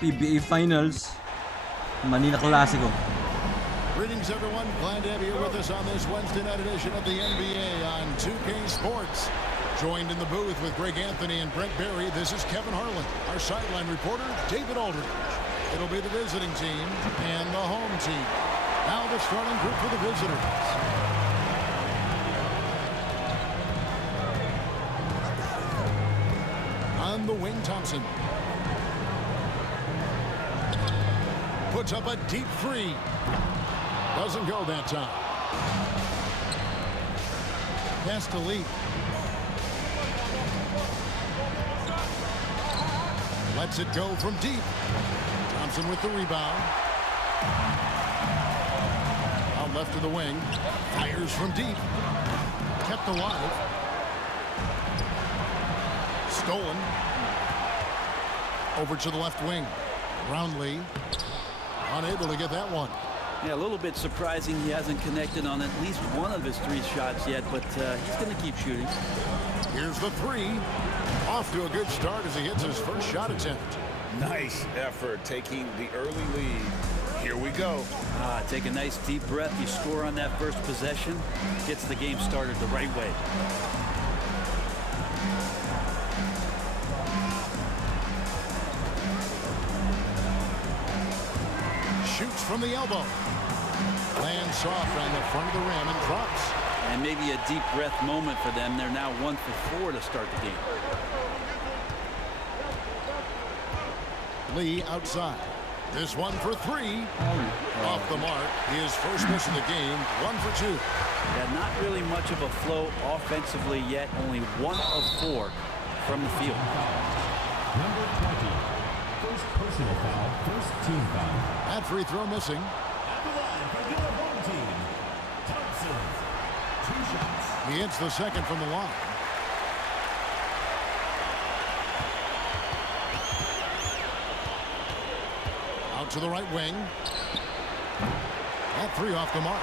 PBA Finals, Manila Clasico. Greetings, everyone. Glad to have you with us on this Wednesday night edition of the NBA on 2K Sports. Joined in the booth with Greg Anthony and Brent Barry, this is Kevin Harlan. Our sideline reporter, David Aldridge. It'll be the visiting team and the home team. Now the starting group for the visitors. On the wing, Thompson. Puts up a deep three. Doesn't go that time. Pass to Lee. Lets it go from deep. Thompson with the rebound. Out left to the wing. Fires from deep. Kept alive. Stolen. Over to the left wing. Brownlee. Unable to get that one. Yeah, a little bit surprising he hasn't connected on at least one of his 3 shots yet, but he's going to keep shooting. Here's the 3. Off to a good start as he hits his first shot attempt. Nice effort taking the early lead. Here we go. Take a nice deep breath. You score on that first possession. Gets the game started the right way. Shoots from the elbow. Lands soft on the front of the rim and drops. And maybe a deep breath moment for them. They're now 1 for 4 to start the game. Lee outside. This one for 3. Off the mark. His first miss of the game. 1 for 2. Yeah, not really much of a flow offensively yet. Only 1 of 4 from the field. Number 20. First personal foul. First team foul. That free throw missing. At the line for your home team, Thompson. 2 shots. He hits the second from the line. Out to the right wing. That 3 off the mark.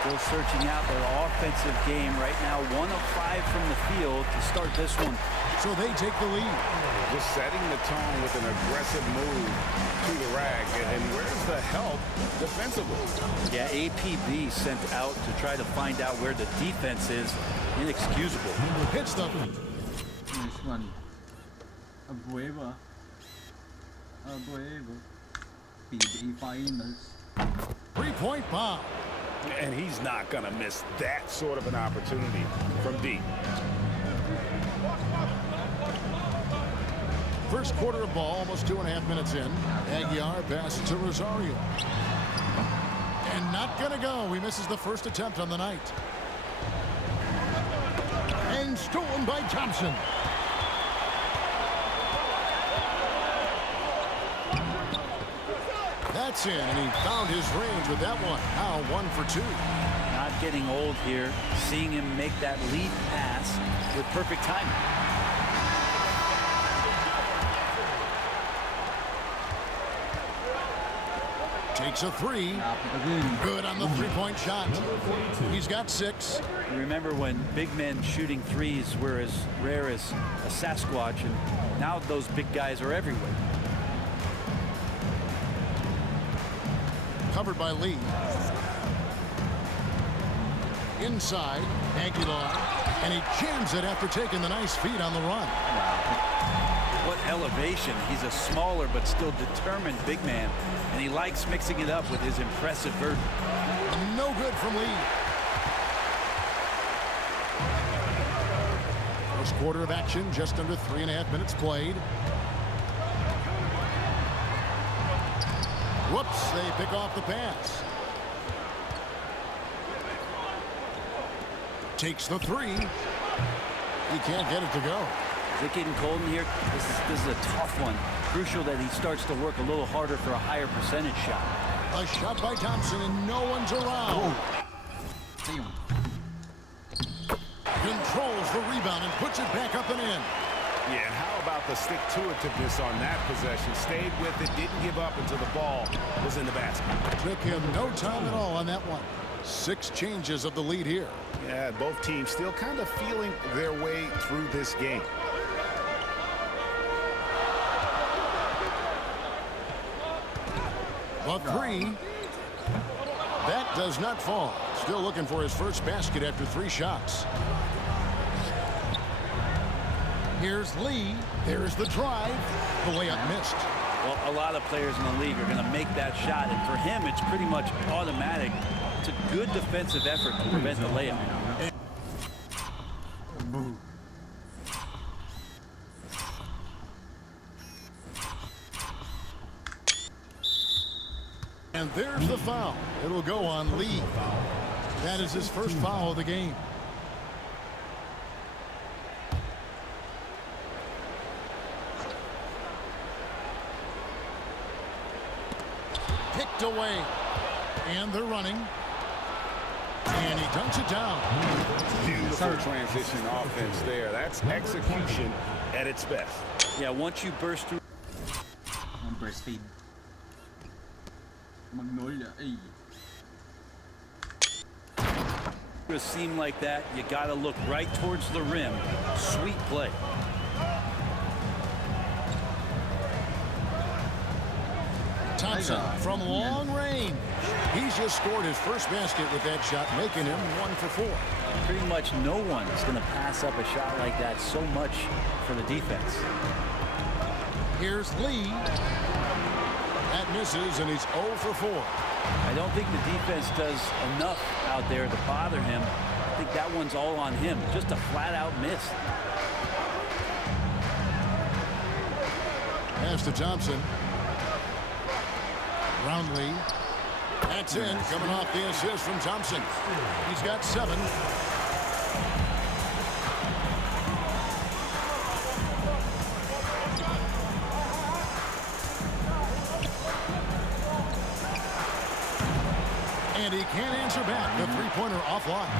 Still searching out their offensive game right now. 1 of 5 from the field to start this one. So they take the lead. Just setting the tone with an aggressive move to the rack. And where's the help defensively? Yeah, APB sent out to try to find out where the defense is. Inexcusable. Hits them. This one. Abueva. PBA Finals. 3-point bomb. And he's not going to miss that sort of an opportunity from deep. First quarter of ball, almost 2.5 minutes in. Aguiar passes to Rosario. And not going to go. He misses the first attempt on the night. And stolen by Thompson. That's in, and he found his range with that one. Now 1 for 2. Not getting old here. Seeing him make that lead pass with perfect timing. Takes a 3. Good on the 3-point shot. He's got 6. You remember when big men shooting threes were as rare as a Sasquatch, and now those big guys are everywhere. Covered by Lee. Inside, Aguilar, and he jams it after taking the nice feed on the run. What elevation. He's a smaller but still determined big man, and he likes mixing it up with his impressive vert. No good from Lee. First quarter of action, just under 3.5 minutes played. Whoops, they pick off the pass. Takes the 3. He can't get it to go. Is it getting cold in here? This is a tough one. Crucial that he starts to work a little harder for a higher percentage shot. A shot by Thompson, and no one's around. Controls the rebound and puts it back up and in. Yeah, and how about the stick-to-itiveness on that possession? Stayed with it, didn't give up until the ball was in the basket. Took him no time at all on that one. 6 changes of the lead here. Yeah, both teams still kind of feeling their way through this game. The three. That does not fall. Still looking for his first basket after 3 shots. Here's Lee. There's the drive. The layup missed. Well, a lot of players in the league are going to make that shot, and for him, it's pretty much automatic. It's a good defensive effort to prevent the layup. And there's the foul. It'll go on Lee. That is his first foul of the game. Picked away. And they're running. And he dunks it down. Beautiful transition offense there. That's execution at its best. Yeah, once you burst through. Burst feed. Magnolia. Ay. A seam like that, you got to look right towards the rim. Sweet play. Thompson from long range. He's just scored his first basket with that shot, making him 1 for 4. Pretty much no one is going to pass up a shot like that so much for the defense. Here's Lee. That misses, and he's 0 for 4. I don't think the defense does enough out there to bother him. I think that one's all on him. Just a flat-out miss. Pass to Thompson. Roundley. That's in. Coming off the assist from Thompson. He's got 7. And he can't answer back. The three-pointer offline.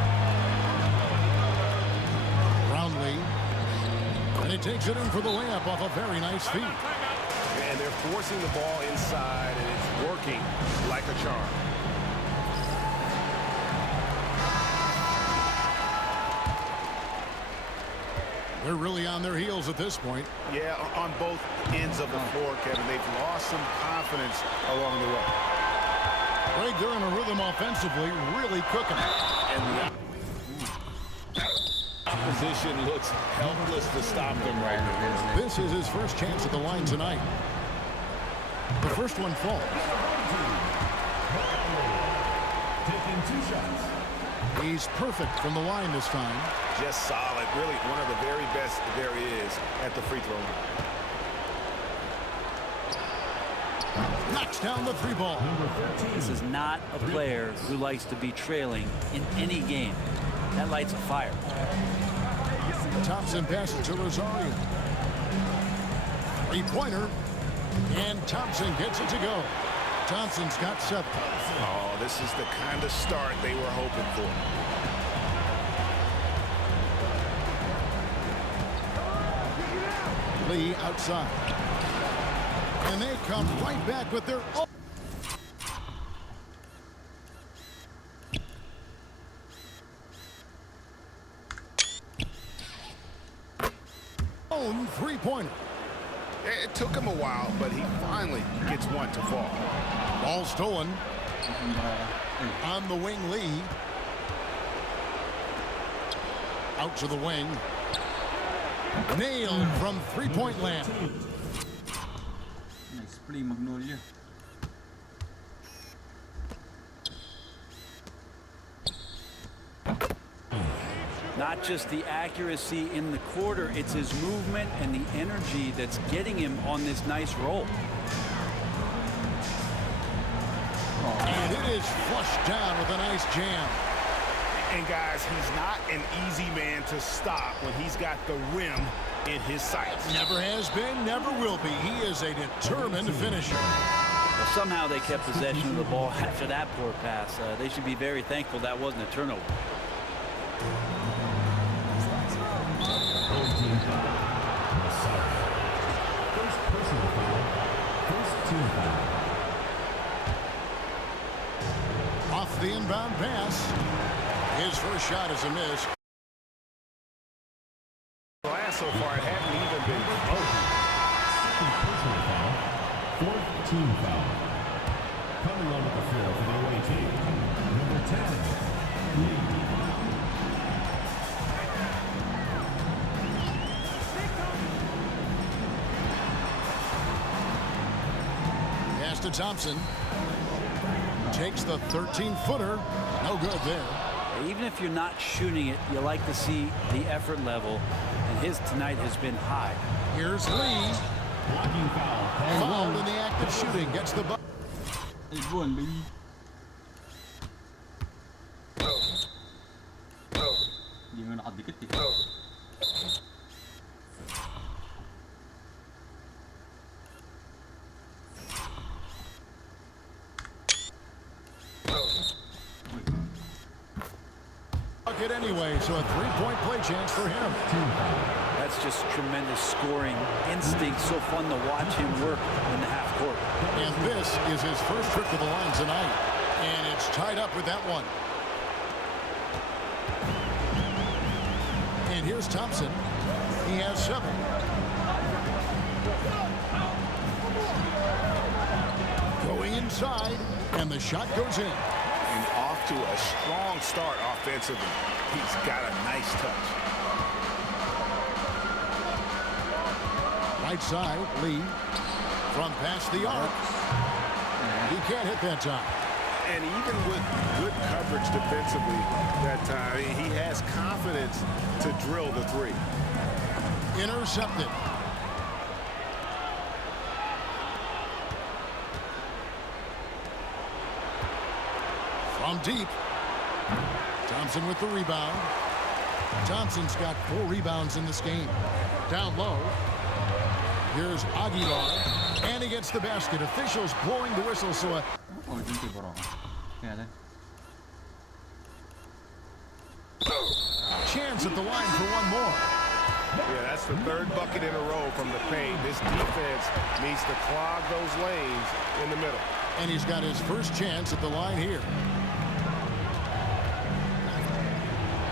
Roundley. And he takes it in for the layup off a very nice feed. And they're forcing the ball inside, and it's working like a charm. They're really on their heels at this point. Yeah, on both ends of the floor, Kevin. They've lost some confidence along the way. Greg, they're in a rhythm offensively, really cooking. And the opposition looks helpless to stop them right now. This is his first chance at the line tonight. The first one falls. Taking 2 shots. He's perfect from the line this time. Just solid. Really one of the very best there is at the free throw line. Knocks down the 3 ball. This is not a player who likes to be trailing in any game. That lights a fire. Thompson passes to Rosario. 3-pointer. And Thompson gets it to go. Thompson's got 7. Oh, this is the kind of start they were hoping for. Lee outside. And they come right back with their own 3-pointer. It took him a while, but he finally gets one to fall. Ball stolen. On the wing, Lee. Out to the wing. Nailed from 3-point land. Nice play, Magnolia. Not just the accuracy in the quarter, it's his movement and the energy that's getting him on this nice roll. And it is flushed down with a nice jam. And guys, he's not an easy man to stop when he's got the rim in his sights. Never has been, never will be. He is a determined finisher. Well, somehow they kept possession of the ball after that poor pass. They should be very thankful that wasn't a turnover. Home team foul. First personal foul. First team foul. Off the inbound pass. His first shot is a miss. Last so far, it hadn't even been close. Second personal foul. Fourth team foul. Coming onto the floor for the away team, number 10, Lee. Pass to Thompson. Takes the 13-footer. No good there. Even if you're not shooting it, you like to see the effort level, and his tonight has been high. Here's Lee. Blocking foul. Fouled in the act of shooting. Gets the bucket. Hey, go on, baby. Hindi nga nakadikit eh. Bucket anyway, so a three-point play chance for him. That's just tremendous scoring instinct. So fun to watch him work in the half court. And this is his first trip to the line tonight. And it's tied up with that one. And here's Thompson. He has 7. Going inside, and the shot goes in. And off to a strong start offensively. He's got a nice touch. Right side, Lee. From past the arc. He can't hit that time. And even with good coverage defensively that time, he has confidence to drill the 3. Intercepted. From deep. Thompson with the rebound. Thompson's got 4 rebounds in this game. Down low. Here's Aguilar. And he gets the basket. Officials blowing the whistle, so a Oh, hindi bro. Kaya lang. chance at the line for one more. Yeah, that's the 3rd bucket in a row from the paint. This defense needs to clog those lanes in the middle. And he's got his first chance at the line here.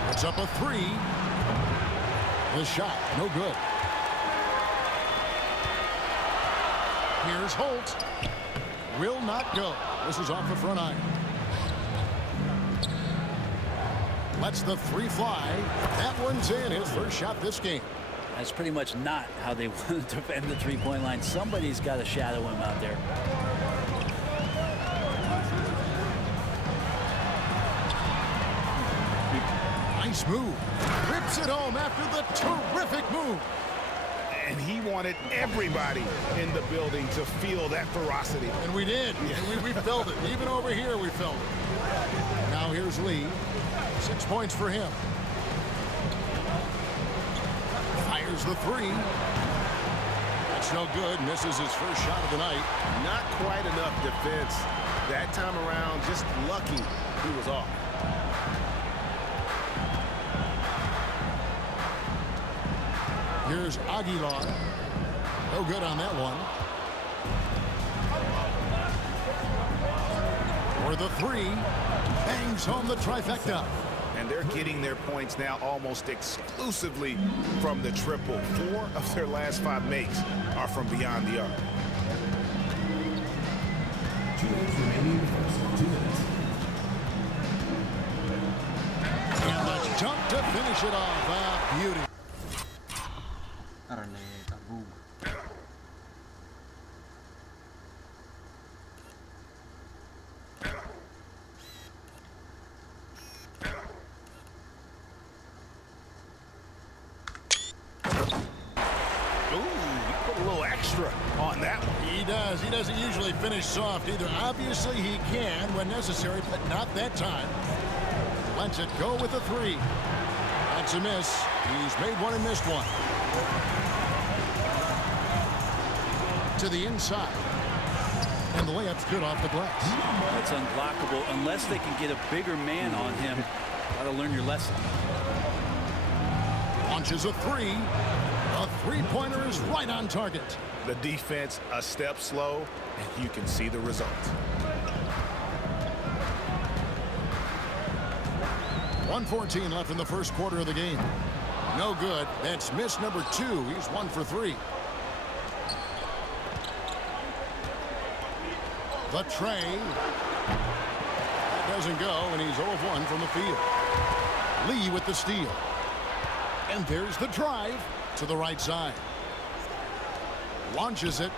It's up a 3. The shot, no good. Here's Holt. Will not go. This is off the front iron. Lets the 3 fly. That one's in. His first shot this game. That's pretty much not how they want to defend the three-point line. Somebody's got to shadow him out there. Nice move. Rips it home after the terrific move. And he wanted everybody in the building to feel that ferocity. And we did. And we felt it. Even over here, we felt it. Now here's Lee. 6 points for him. Fires the 3. That's no good. Misses his first shot of the night. Not quite enough defense that time around. Just lucky he was off. Here's Aguilar. No good on that one. For the 3. Bangs home the trifecta. And they're getting their points now almost exclusively from the triple. 4 of their last 5 makes are from beyond the arc. 2 minutes remaining in the first. 2 minutes. And the jump to finish it off. Beauty. Araneta, boom. Ooh, he put a little extra on that one. He does. He doesn't usually finish soft either. Obviously, he can when necessary, but not that time. Lets it go with a 3. That's a miss. He's made one and missed one. To the inside. And the layup's good off the glass. It's unblockable unless they can get a bigger man on him. Got to learn your lesson. Launches a 3. A 3-pointer is right on target. The defense a step slow, and you can see the result. .114 left in the first quarter of the game. No good. That's miss number 2. He's 1 for 3. The tray. That doesn't go, and he's 0 of 1 from the field. Lee with the steal. And there's the drive to the right side. Launches it.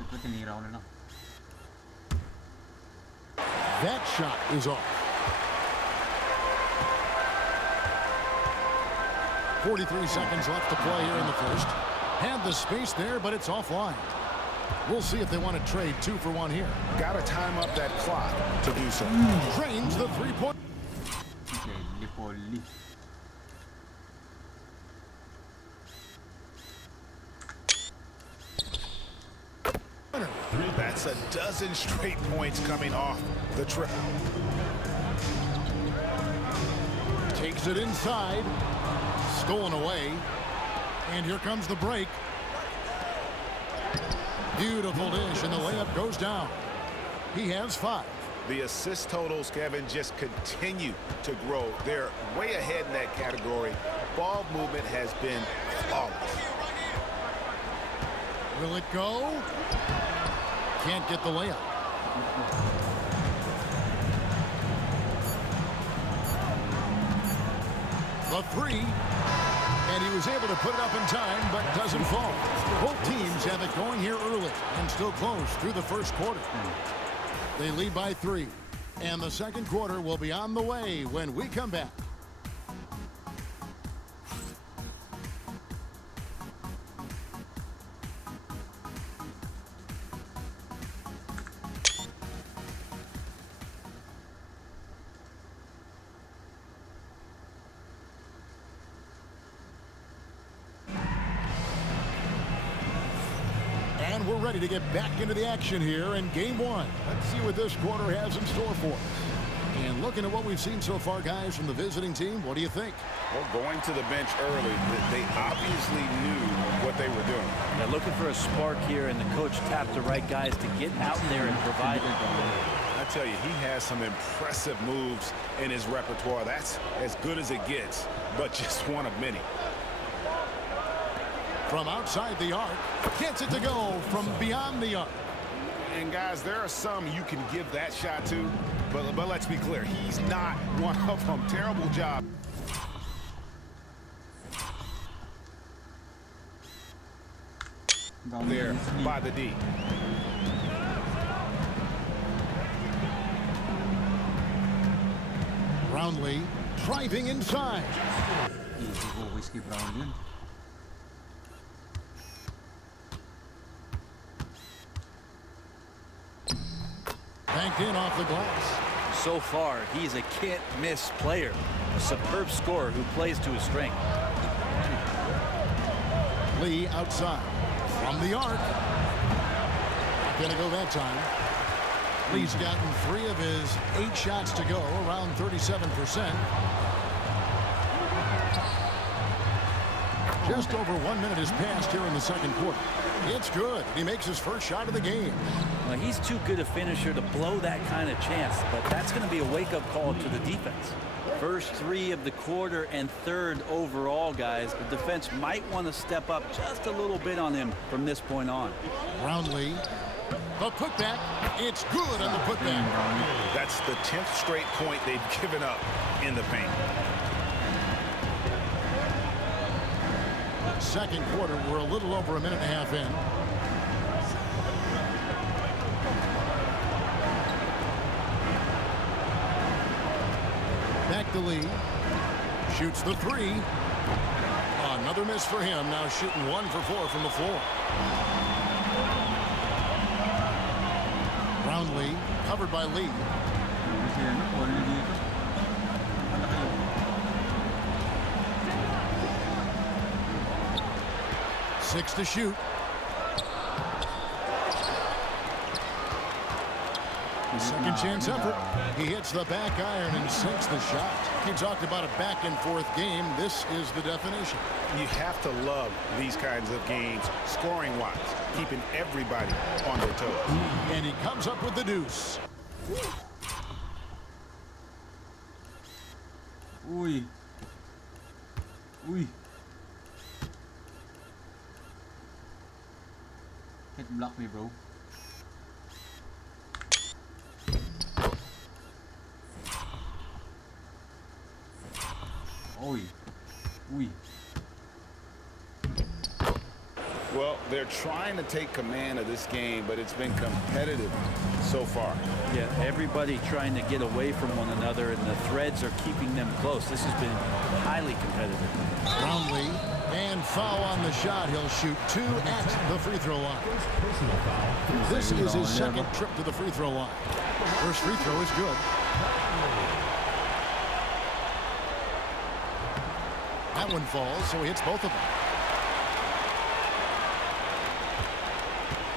Ito tinira ko na lang. That shot is off. 43 seconds left to play here in the first. Had the space there, but it's offline. We'll see if they want to trade 2 for 1 here. Got to time up that clock to do so. Drains the three-point. Okay, Lipoli. That's a dozen straight points coming off the trip. Takes it inside. Stolen away. And here comes the break. Beautiful dish, and the layup goes down. He has 5. The assist totals, Kevin, just continue to grow. They're way ahead in that category. Ball movement has been flawless. Will it go? Can't get the layup. The 3. And he was able to put it up in time, but doesn't fall. Both teams have it going here early and still close through the first quarter. They lead by 3. And the second quarter will be on the way when we come back. And we're ready to get back into the action here in game 1. Let's see what this quarter has in store for us. And looking at what we've seen so far, guys, from the visiting team, what do you think? Well, going to the bench early, they obviously knew what they were doing. They're looking for a spark here, and the coach tapped the right guys to get out there and provide it. I tell you, he has some impressive moves in his repertoire. That's as good as it gets, but just one of many. From outside the arc, gets it to go from beyond the arc. And guys, there are some you can give that shot to, but let's be clear, he's not one of them. Terrible job. There by the D. Brownlee driving inside. Easy go, Whiskey Brown yun. Banked in off the glass. So far, he's a can't-miss player, a superb scorer who plays to his strength. Lee outside. From the arc. Not going to go that time. Lee's gotten 3 of his 8 shots to go, around 37%. Just over 1 minute has passed here in the second quarter. It's good. He makes his first shot of the game. Well, he's too good a finisher to blow that kind of chance, but that's going to be a wake-up call to the defense. First 3 of the quarter and 3rd overall, guys. The defense might want to step up just a little bit on him from this point on. Brownlee. The putback. It's good on the putback. That's the 10th straight point they've given up in the paint. Second quarter, we're a little over a minute and a half in. Back to Lee. Shoots the 3. Another miss for him. Now shooting 1 for 4 from the floor. Brownlee covered by Lee. Kasi ano, wala dito. 6 to shoot. Second chance effort. He hits the back iron and sinks the shot. He talked about a back and forth game. This is the definition. You have to love these kinds of games, scoring-wise, keeping everybody on their toes. And he comes up with the deuce. Uy. Uy. Hit block me, bro. Uy. Uy. Well, they're trying to take command of this game, but it's been competitive so far. Yeah, everybody trying to get away from one another, and the threads are keeping them close. This has been highly competitive. Brownlee, and foul on the shot. He'll shoot 2 at the free throw line. Personal foul. This is his second trip to the free throw line. First free throw is good. That one falls, so he hits both of them.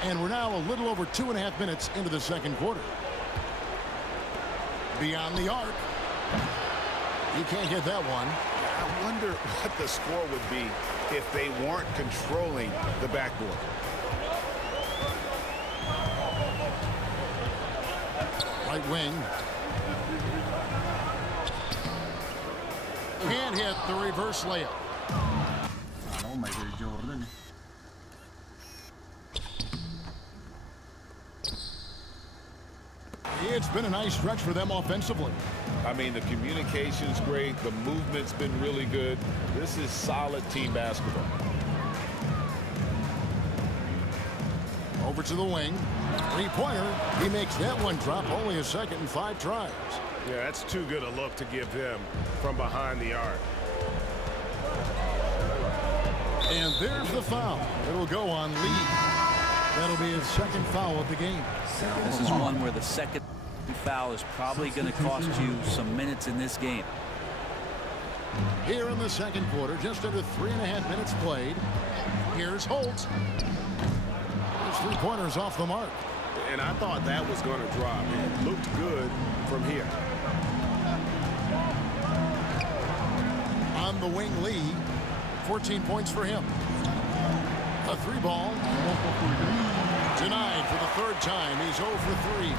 And we're now a little over 2.5 minutes into the second quarter. Beyond the arc. He can't get that one. I wonder what the score would be if they weren't controlling the backboard. Right wing. Can't hit the reverse layup. Ano, Michael Jordan. It's been a nice stretch for them offensively. I mean, the communication's great. The movement's been really good. This is solid team basketball. Over to the wing. Three-pointer. He makes that one drop. Only a second and 5 tries. Yeah, that's too good a look to give him from behind the arc. And there's the foul. It'll go on Lee. That'll be his second foul of the game. This is one where the second foul is probably going to cost you some minutes in this game. Here in the second quarter, just under 3.5 minutes played. Here's Holt. His three-pointers off the mark. And I thought that was going to drop. It looked good from here. On the wing, Lee. 14 points for him. A 3-ball. Denied for the third time. He's 0 for 3.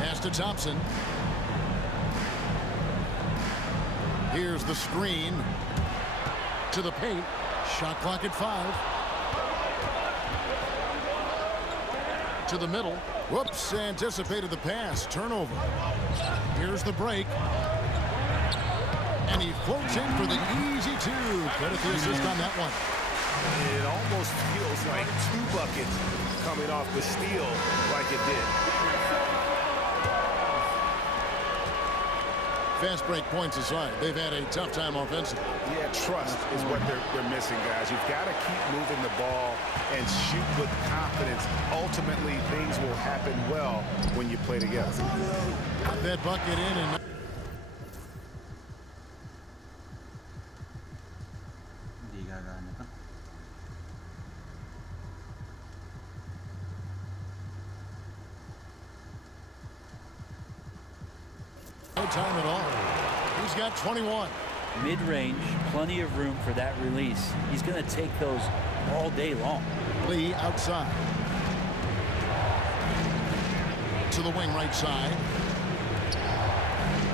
Pass to Thompson. Here's the screen. To the paint. Shot clock at 5. To the middle. Whoops, anticipated the pass. Turnover. Here's the break. And he floats in for the easy 2. Credit the assist on that one. It almost feels like 2 buckets coming off the steal like it did. Fast break points aside, they've had a tough time offensively. Yeah, trust is what they're missing, guys. You've got to keep moving the ball and shoot with confidence. Ultimately, things will happen well when you play together. Got that bucket in and Hindi gagana to. no time at all. He's got 21. Mid-range, plenty of room for that release. He's going to take those all day long. Lee outside. To the wing right side.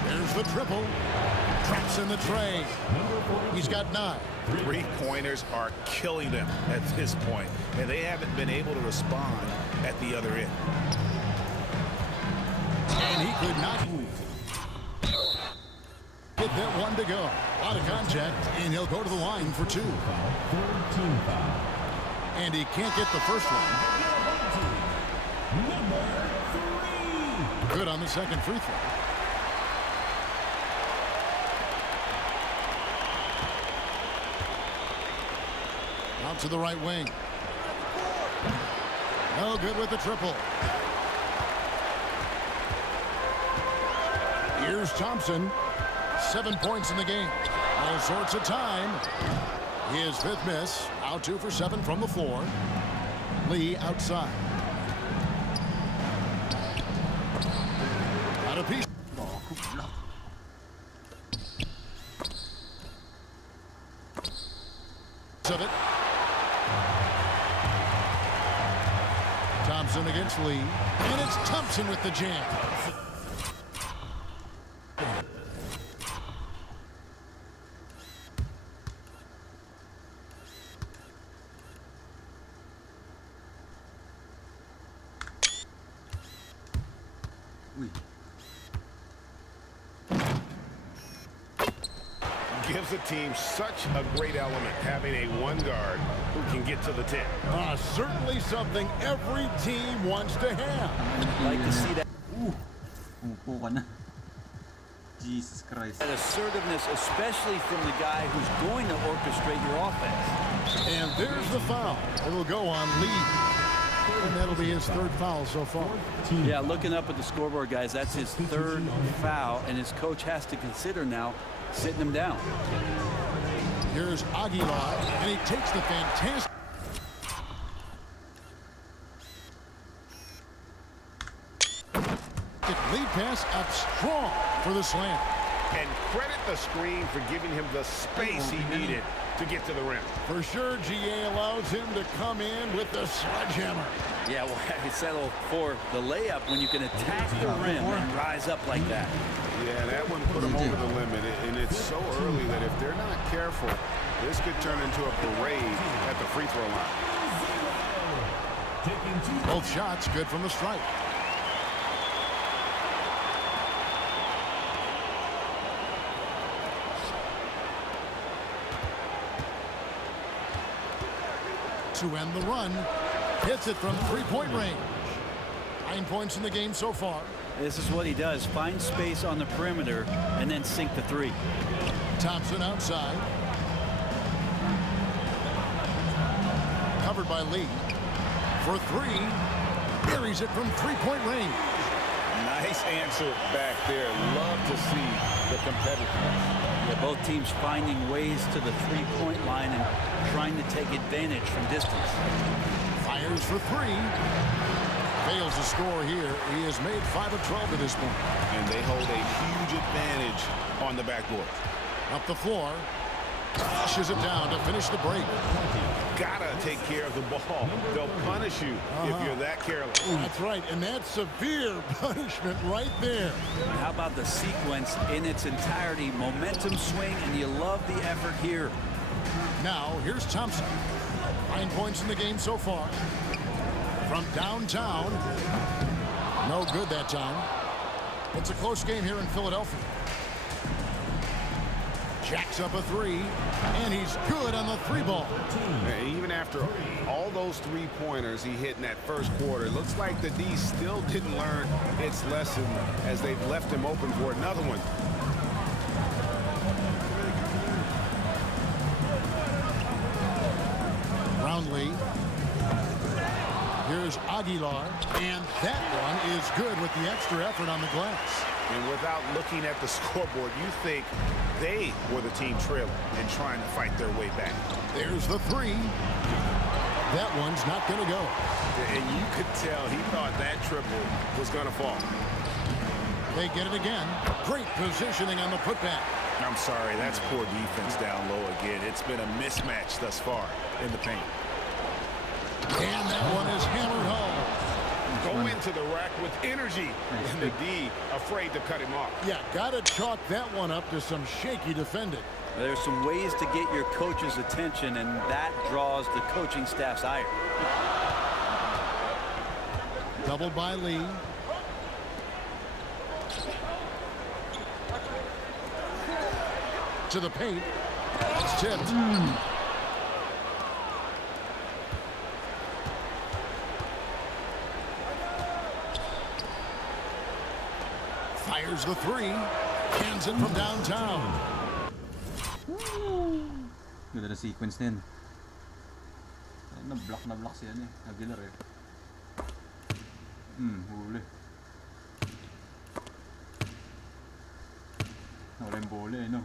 There's the triple. Traps in the tray. He's got 9. Three-pointers are killing them at this point, and they haven't been able to respond at the other end. And he could not get that one to go. A lot of contact, and he'll go to the line for 2. Third team foul. And he can't get the first one. Number 3. Good on the second free throw. Out to the right wing. No good with the triple. Here's Thompson. 7 points in the game. All sorts of time. His 5th miss. Out 2 for 7 from the floor. Lee outside. Out of piece. Of it. Thompson against Lee. And it's Thompson with the jam. gives the team such a great element, having a one guard who can get to the 10. Certainly something every team wants to have. Like to see that. Umupo ka na. Jesus Christ. That assertiveness, especially from the guy who's going to orchestrate your offense. And there's the foul. It'll go on Lee. And that'll be his third foul so far. Yeah, looking up at the scoreboard, guys, that's his third foul, and his coach has to consider now sitting him down. Here's Aguilar, and he takes the fantastic lead pass up strong for the slam. And credit the screen for giving him the space he needed to get to the rim. For sure, GA allows him to come in with the sledgehammer. Yeah, well, he settled for the layup when you can attack the rim and rise up like that. Yeah, that one put him over the limit, and it's so early that if they're not careful, this could turn into a parade at the free throw line. Both shots good from the stripe. To end the run, hits it from three-point range. 9 points in the game so far. This is what he does, find space on the perimeter and then sink the three. Thompson outside. Covered by Lee. For three, buries it from three-point range. Nice answer back there. Love to see the competitiveness. Yeah, both teams finding ways to the three-point line and trying to take advantage from distance. Fires for three. Fails to score here. He has made 5 of 12 at this point. And they hold a huge advantage on the backboard. Up the floor. Flushes it down to finish the break. Gotta take care of the ball. They'll punish you if you're that careless. That's right, and that's severe punishment right there. How about the sequence in its entirety? Momentum swing, and you love the effort here. Now, here's Thompson. 9 points in the game so far. From downtown. No good that time. It's a close game here in Philadelphia. Jacks up a three, and he's good on the three ball. Even after all those three-pointers he hit in that first quarter, it looks like the D still didn't learn its lesson as they've left him open for another one. Brownlee. Here's Aguilar, and that one is good with the extra effort on the glass. And without looking at the scoreboard, you think they were the team trailing and trying to fight their way back. There's the three. That one's not going to go. And you could tell he thought that triple was going to fall. They get it again. Great positioning on the putback. I'm sorry, that's poor defense down low again. It's been a mismatch thus far in the paint. And that one is hammered home. Go into the rack with energy, and the D afraid to cut him off. Yeah, got to chalk that one up to some shaky defending. There's some ways to get your coach's attention, and that draws the coaching staff's ire. Doubled by Lee. To the paint. It's tipped. Fires the three. Hands it from downtown. Ganda na sequence din. Na-block siya eh. Aguilar eh. Huli. Nawala yung bola eh, no?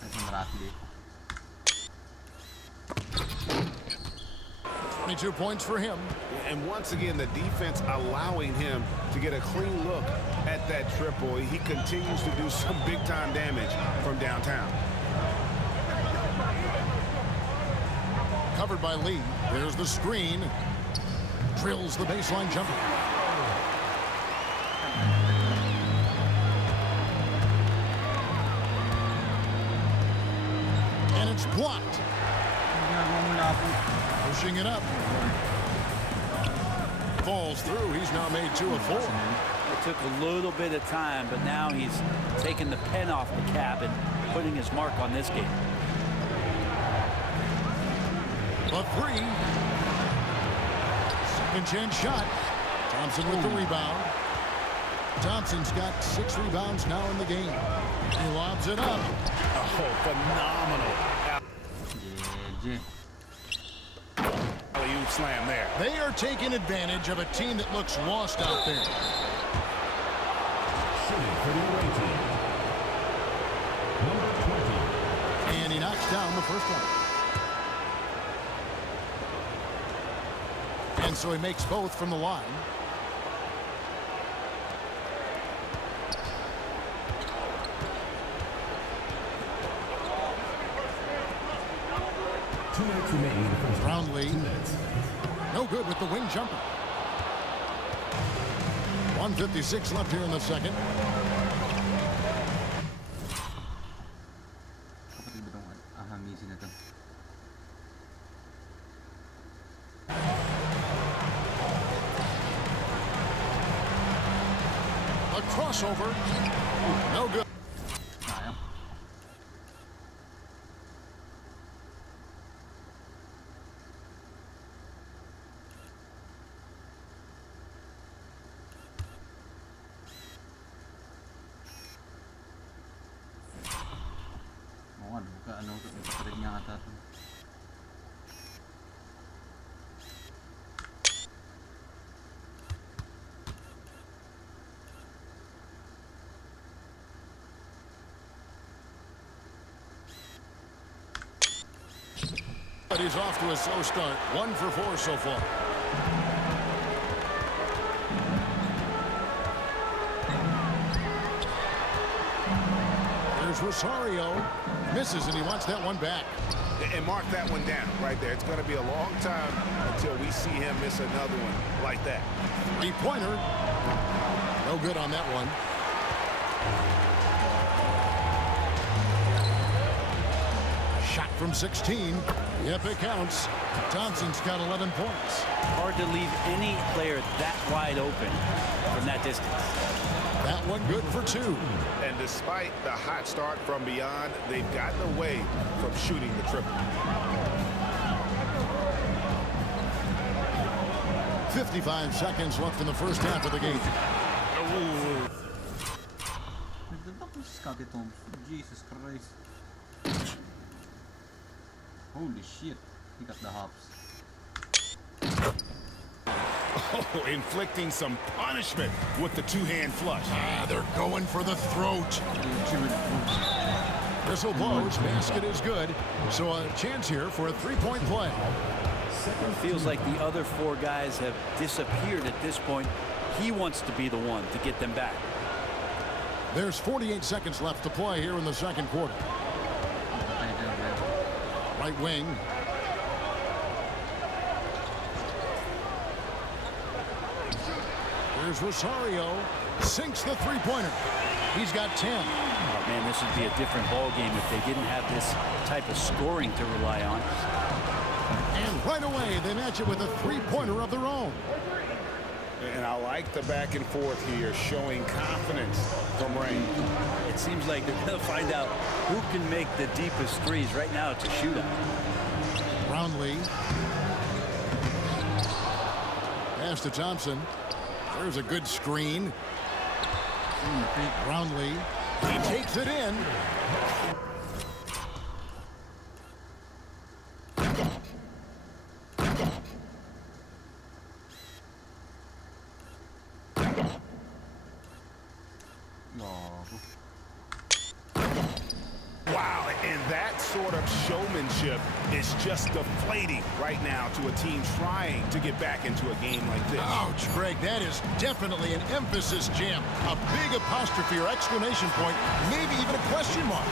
That's yung Rattley. 22 points for him. And once again, the defense allowing him to get a clean look at that triple. He continues to do some big-time damage from downtown. Covered by Lee. There's the screen. Drills the baseline jumper. And it's blocked. Pushing it up. Falls through. He's now made 2 of 4. took a little bit of time, but now he's taking the pen off the cap and putting his mark on this game. A three. Second chance shot. Thompson with the rebound. Thompson's got 6 rebounds now in the game. He lobs it up. Oh, phenomenal. GG. Alley-oop slam there. They are taking advantage of a team that looks lost out there. Shooting for the away team. Number 20. And he knocks down the first one. And so he makes both from the line. Brownlee. No good with the wing jumper. 1:56 left here in the second. Kapatid ba itong ahamisin na to? A crossover. No good. Sayang. Oo nga, kapatid niya ata ito. But he's off to a slow start. 1 for 4 so far. There's Rosario. Misses, and he wants that one back. And mark that one down right there. It's going to be a long time until we see him miss another one like that. Three-pointer. No good on that one. Shot from 16. Yep, it counts. Thompson's got 11 points. Hard to leave any player that wide open from that distance. That one good for 2. And despite the hot start from beyond, they've gotten away from shooting the triple. 55 seconds left in the first half of the game. Nagdadakos Scottie Thompson. Jesus Christ. Holy shit. He got the hops. Oh, inflicting some punishment with the two-hand flush. They're going for the throat. Whistle blows. Basket is good. So a chance here for a three-point play. It feels like the other 4 guys have disappeared at this point. He wants to be the one to get them back. There's 48 seconds left to play here in the second quarter. Right wing. Here's Rosario. Sinks the three-pointer. He's got 10. Oh, man, this would be a different ball game if they didn't have this type of scoring to rely on. And right away, they match it with a three-pointer of their own. And I like the back and forth here, showing confidence from range. It seems like they're going to find out who can make the deepest threes. Right now, it's a shootout. Brownlee. Pass to Thompson. There's a good screen. Brownlee. He takes it in. Wow, and that sort of showmanship is just deflating right now to a team trying to get back into a game like this. Ouch, Greg, that is definitely an emphasis jam. A big apostrophe or exclamation point, maybe even a question mark.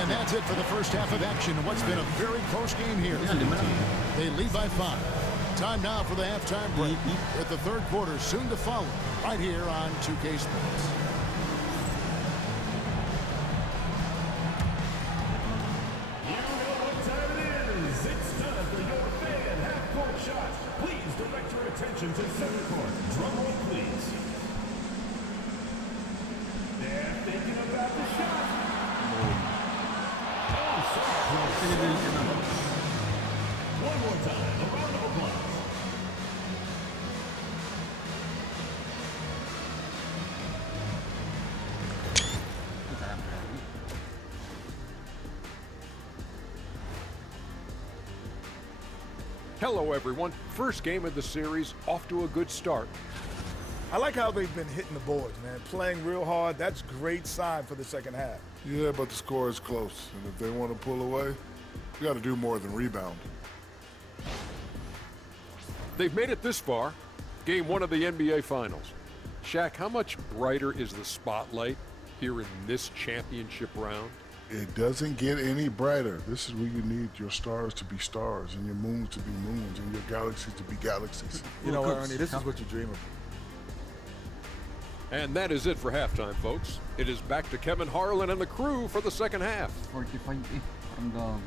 And that's it for the first half of action in what's been a very close game here. They lead by 5. Time now for the halftime break, with the third quarter soon to follow, right here on 2K Sports. Attention to center court. Drum roll, please. Hello, everyone. First game of the series, off to a good start. I like how they've been hitting the boards, man. Playing real hard. That's a great sign for the second half. Yeah, but the score is close. And if they want to pull away, you got to do more than rebound. They've made it this far. Game 1 of the NBA Finals. Shaq, how much brighter is the spotlight here in this championship round? It doesn't get any brighter. This is where you need your stars to be stars and your moons to be moons and your galaxies to be galaxies. You know what, Ernie? This is what you dream of. And that is it for halftime, folks. It is back to Kevin Harlan and the crew for the second half. 45 eh. Parang down.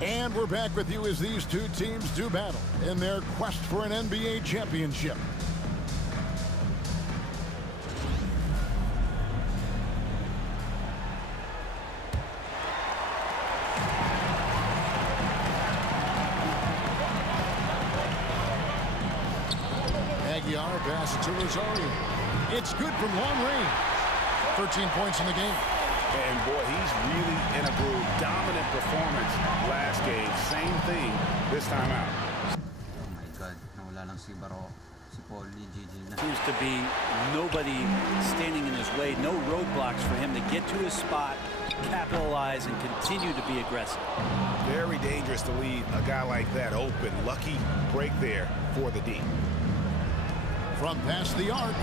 And we're back with you as these two teams do battle in their quest for an NBA championship. Aguiar pass to Rosario. It's good from long range. 13 points in the game. And boy, he's really in a groove. Dominant performance last game. Same thing this time out. Oh my God. Nawala lang si Baro. Si Paul, GG na. Seems to be nobody standing in his way. No roadblocks for him to get to his spot, capitalize, and continue to be aggressive. Very dangerous to leave a guy like that open. Lucky break there for the D. From past the arc,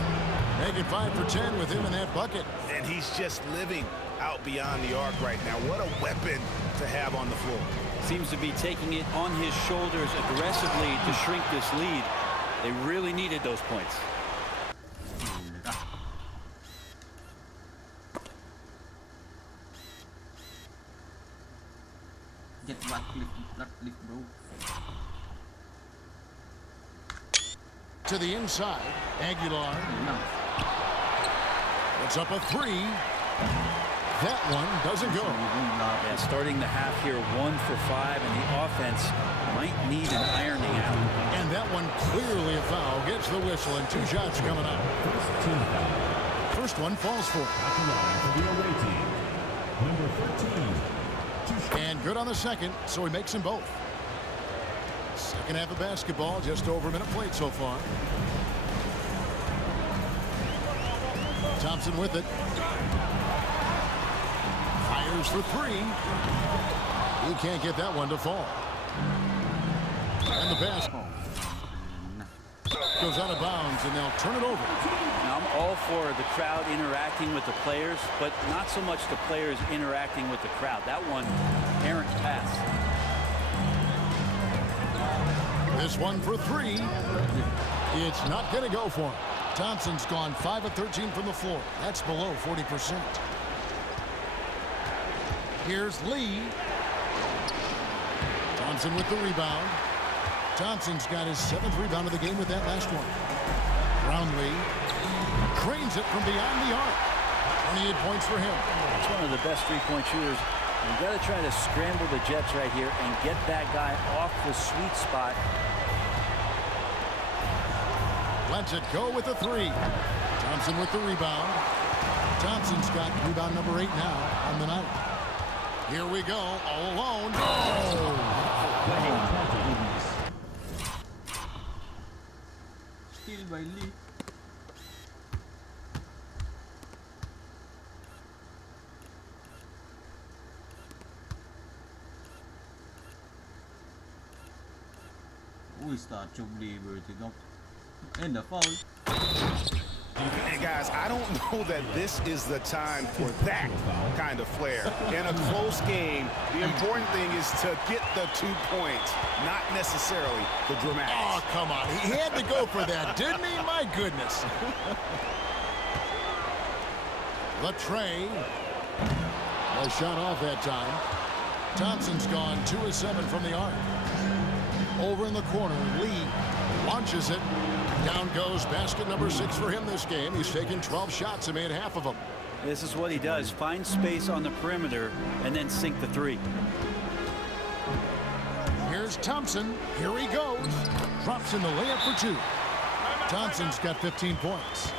make it 5 for 10 with him in that bucket. And he's just living out beyond the arc right now. What a weapon to have on the floor. Seems to be taking it on his shoulders aggressively to shrink this lead. They really needed those points. Get back lift, bro. To the inside, Aguilar. No. It's up a 3. That one doesn't go. Yeah, starting the half here 1 for 5, and the offense might need an ironing out. And that one clearly a foul. Gets the whistle and 2 shots coming up. First team foul. First one falls for. At the line for the away team. Number 13. And good on the second, so he makes them both. Second half of basketball, just over a minute played so far. Thompson with it. Fires for 3. He can't get that one to fall. And the pass goes out of bounds, and they'll turn it over. Now, I'm all for the crowd interacting with the players, but not so much the players interacting with the crowd. That one, errant pass. This one for 3. It's not going to go for him. Thompson's gone 5 of 13 from the floor. That's below 40%. Here's Lee. Thompson with the rebound. Thompson's got his 7th rebound of the game with that last one. Brownlee cranes it from beyond the arc. 28 points for him. That's one of the best three-point shooters. You've got to try to scramble the Jets right here and get that guy off the sweet spot. Lets it go with a 3. Thompson with the rebound. Thompson's got rebound number 8 now on the night. Here we go, all alone. Steal by Lee. Uy, Statue of Liberty. And the foul. And guys, I don't know that this is the time for that kind of flair. In a close game, the important thing is to get the 2 points, not necessarily the dramatics. Oh, come on. He had to go for that, didn't he? My goodness. Latrey. A shot off that time. Thompson's gone 2 of 7 from the arc. Over in the corner, Lee launches it. Down goes basket number 6 for him this game. He's taken 12 shots and made half of them. This is what he does. Find space on the perimeter and then sink the 3. Here's Thompson. Here he goes. Drops in the layup for 2. Thompson's got 15 points.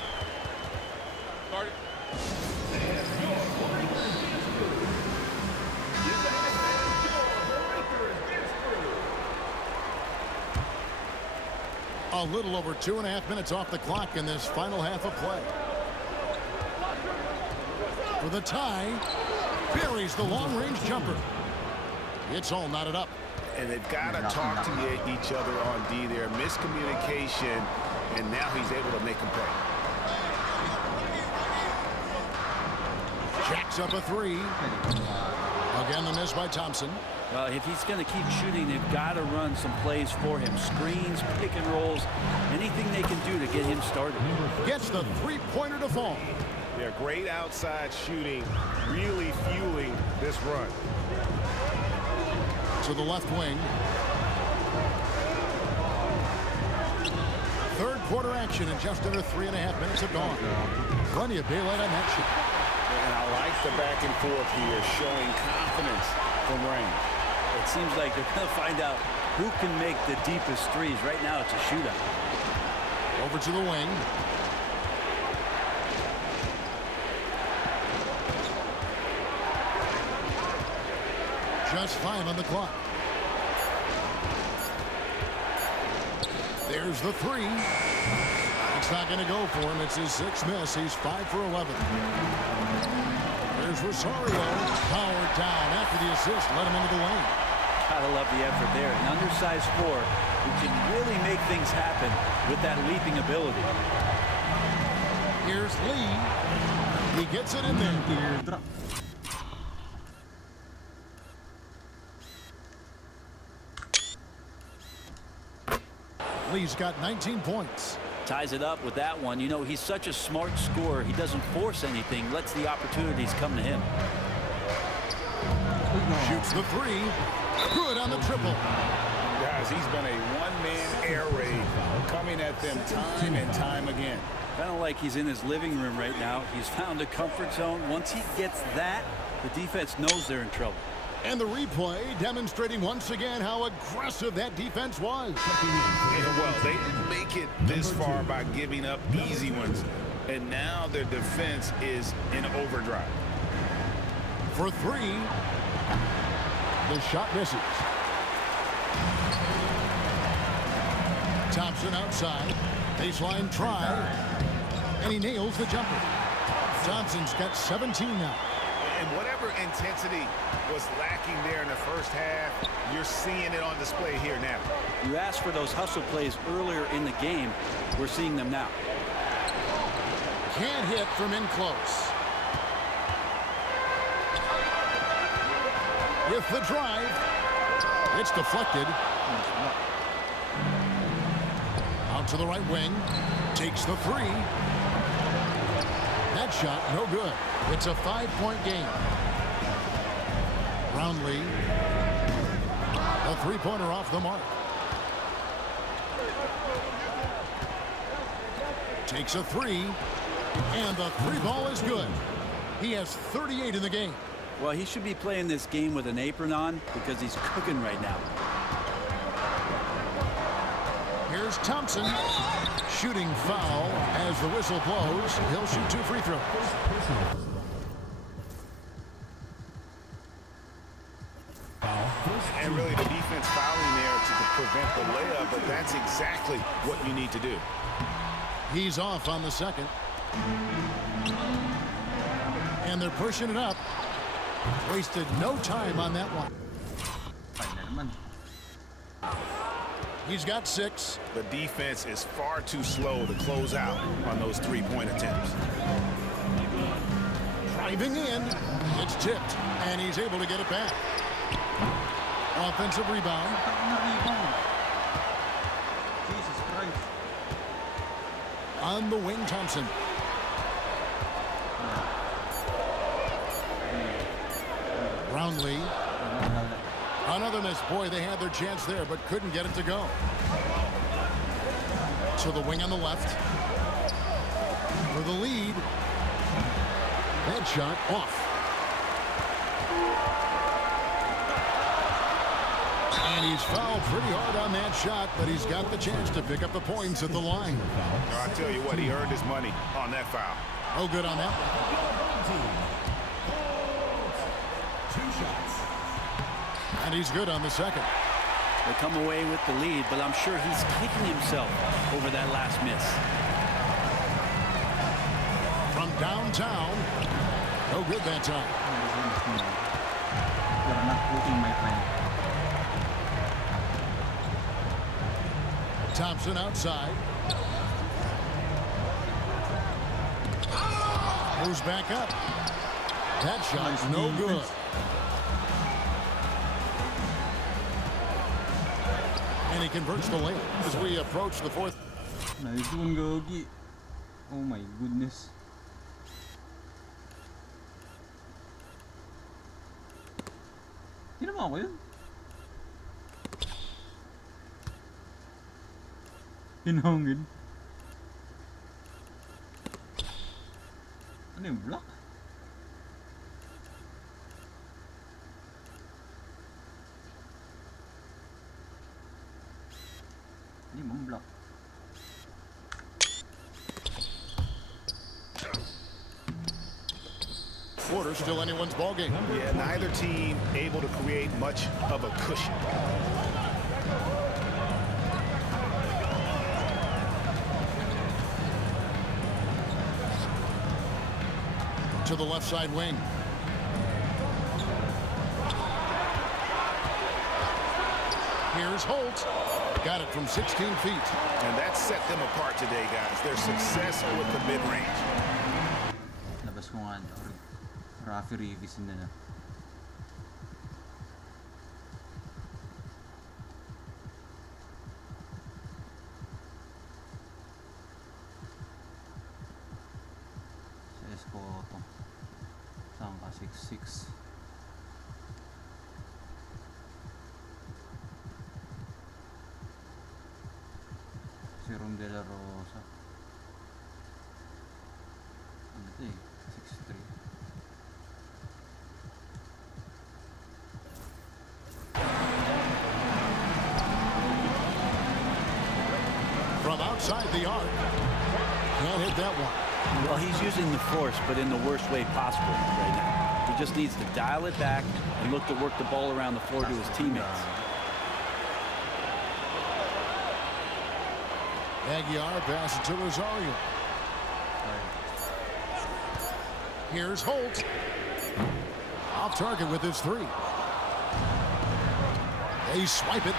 A little over 2.5 minutes off the clock in this final half of play. For the tie, buries the long-range jumper. It's all knotted up. And they've got to talk to each other on D there. Miscommunication, and now he's able to make them pay. Jacks up a 3. Again, the miss by Thompson. Well, if he's going to keep shooting, they've got to run some plays for him. Screens, pick and rolls, anything they can do to get him started. Gets the three-pointer to fall. Yeah, great outside shooting, really fueling this run. To the left wing. Third quarter action and just under 3.5 minutes have gone. Plenty of daylight on that shot. And I like the back and forth here, showing confidence from range. It seems like they're going to find out who can make the deepest threes. Right now, it's a shootout. Over to the wing. Just 5 on the clock. There's the 3. It's not going to go for him. It's his 6th miss. He's 5 for 11. There's Rosario. Powered down after the assist. Let him into the lane. Gotta love the effort there. An undersized 4 who can really make things happen with that leaping ability. Here's Lee. He gets it in there. Lee's got 19 points. Ties it up with that one. You know, he's such a smart scorer. He doesn't force anything, lets the opportunities come to him. Shoots the 3. Good on the triple. Guys, he's been a one-man air raid coming at them time and time again. Kind of like he's in his living room right now. He's found a comfort zone. Once he gets that, the defense knows they're in trouble. And the replay demonstrating once again how aggressive that defense was. Yeah, well, they didn't make it this far by giving up easy ones. And now their defense is in overdrive. For 3. The shot misses. Thompson outside. Baseline try. And he nails the jumper. Thompson's got 17 now. And whatever intensity was lacking there in the first half, you're seeing it on display here now. You asked for those hustle plays earlier in the game. We're seeing them now. Can't hit from in close. With the drive, it's deflected. Out to the right wing, takes the 3. That shot, no good. It's a 5-point game. Brownlee, a 3-pointer off the mark. Takes a 3, and the 3 ball is good. He has 38 in the game. Well, he should be playing this game with an apron on because he's cooking right now. Here's Thompson. Shooting foul as the whistle blows. He'll shoot 2 free throws. And really the defense fouling there to prevent the layup, but that's exactly what you need to do. He's off on the second. And they're pushing it up. Wasted no time on that one. He's got 6. The defense is far too slow to close out on those 3-point attempts. Driving in. It's tipped, and he's able to get it back. Offensive rebound. Jesus Christ. On the wing, Thompson. Brownlee. Another miss. Boy, they had their chance there, but couldn't get it to go. To the wing on the left. For the lead. That shot off. And he's fouled pretty hard on that shot, but he's got the chance to pick up the points at the line. I tell you what, he earned his money on that foul. Oh, good on that. Two shots. And he's good on the second. They come away with the lead, but I'm sure he's kicking himself over that last miss. From downtown, no good that time. You're not putting my friend. Thompson outside. Moves back up. That shot's no good. And he converts the layup as we approach the fourth. Nice one, Gogi. Oh my goodness. Ginawa ko yun. Hinangin. Ano yung block? Hindi mong block. Quarter still anyone's ball game. Yeah, neither team able to create much of a cushion. To the left side wing. Here's Holt. Got it from 16 feet. And that set them apart today, guys. Their success with the mid-range. Labas ko nga. Rafi Reeves na na. Sa Escoto. Saan ka? 6'6". Si Rom De La Rosa. Ano ito eh? 6'3". From outside the arc. Can't hit that one. Well, he's using the force, but in the worst way possible right now. He just needs to dial it back and look to work the ball around the floor to his teammates. Aguiar passes to Rosario. Here's Holt. Off target with his three. They swipe it.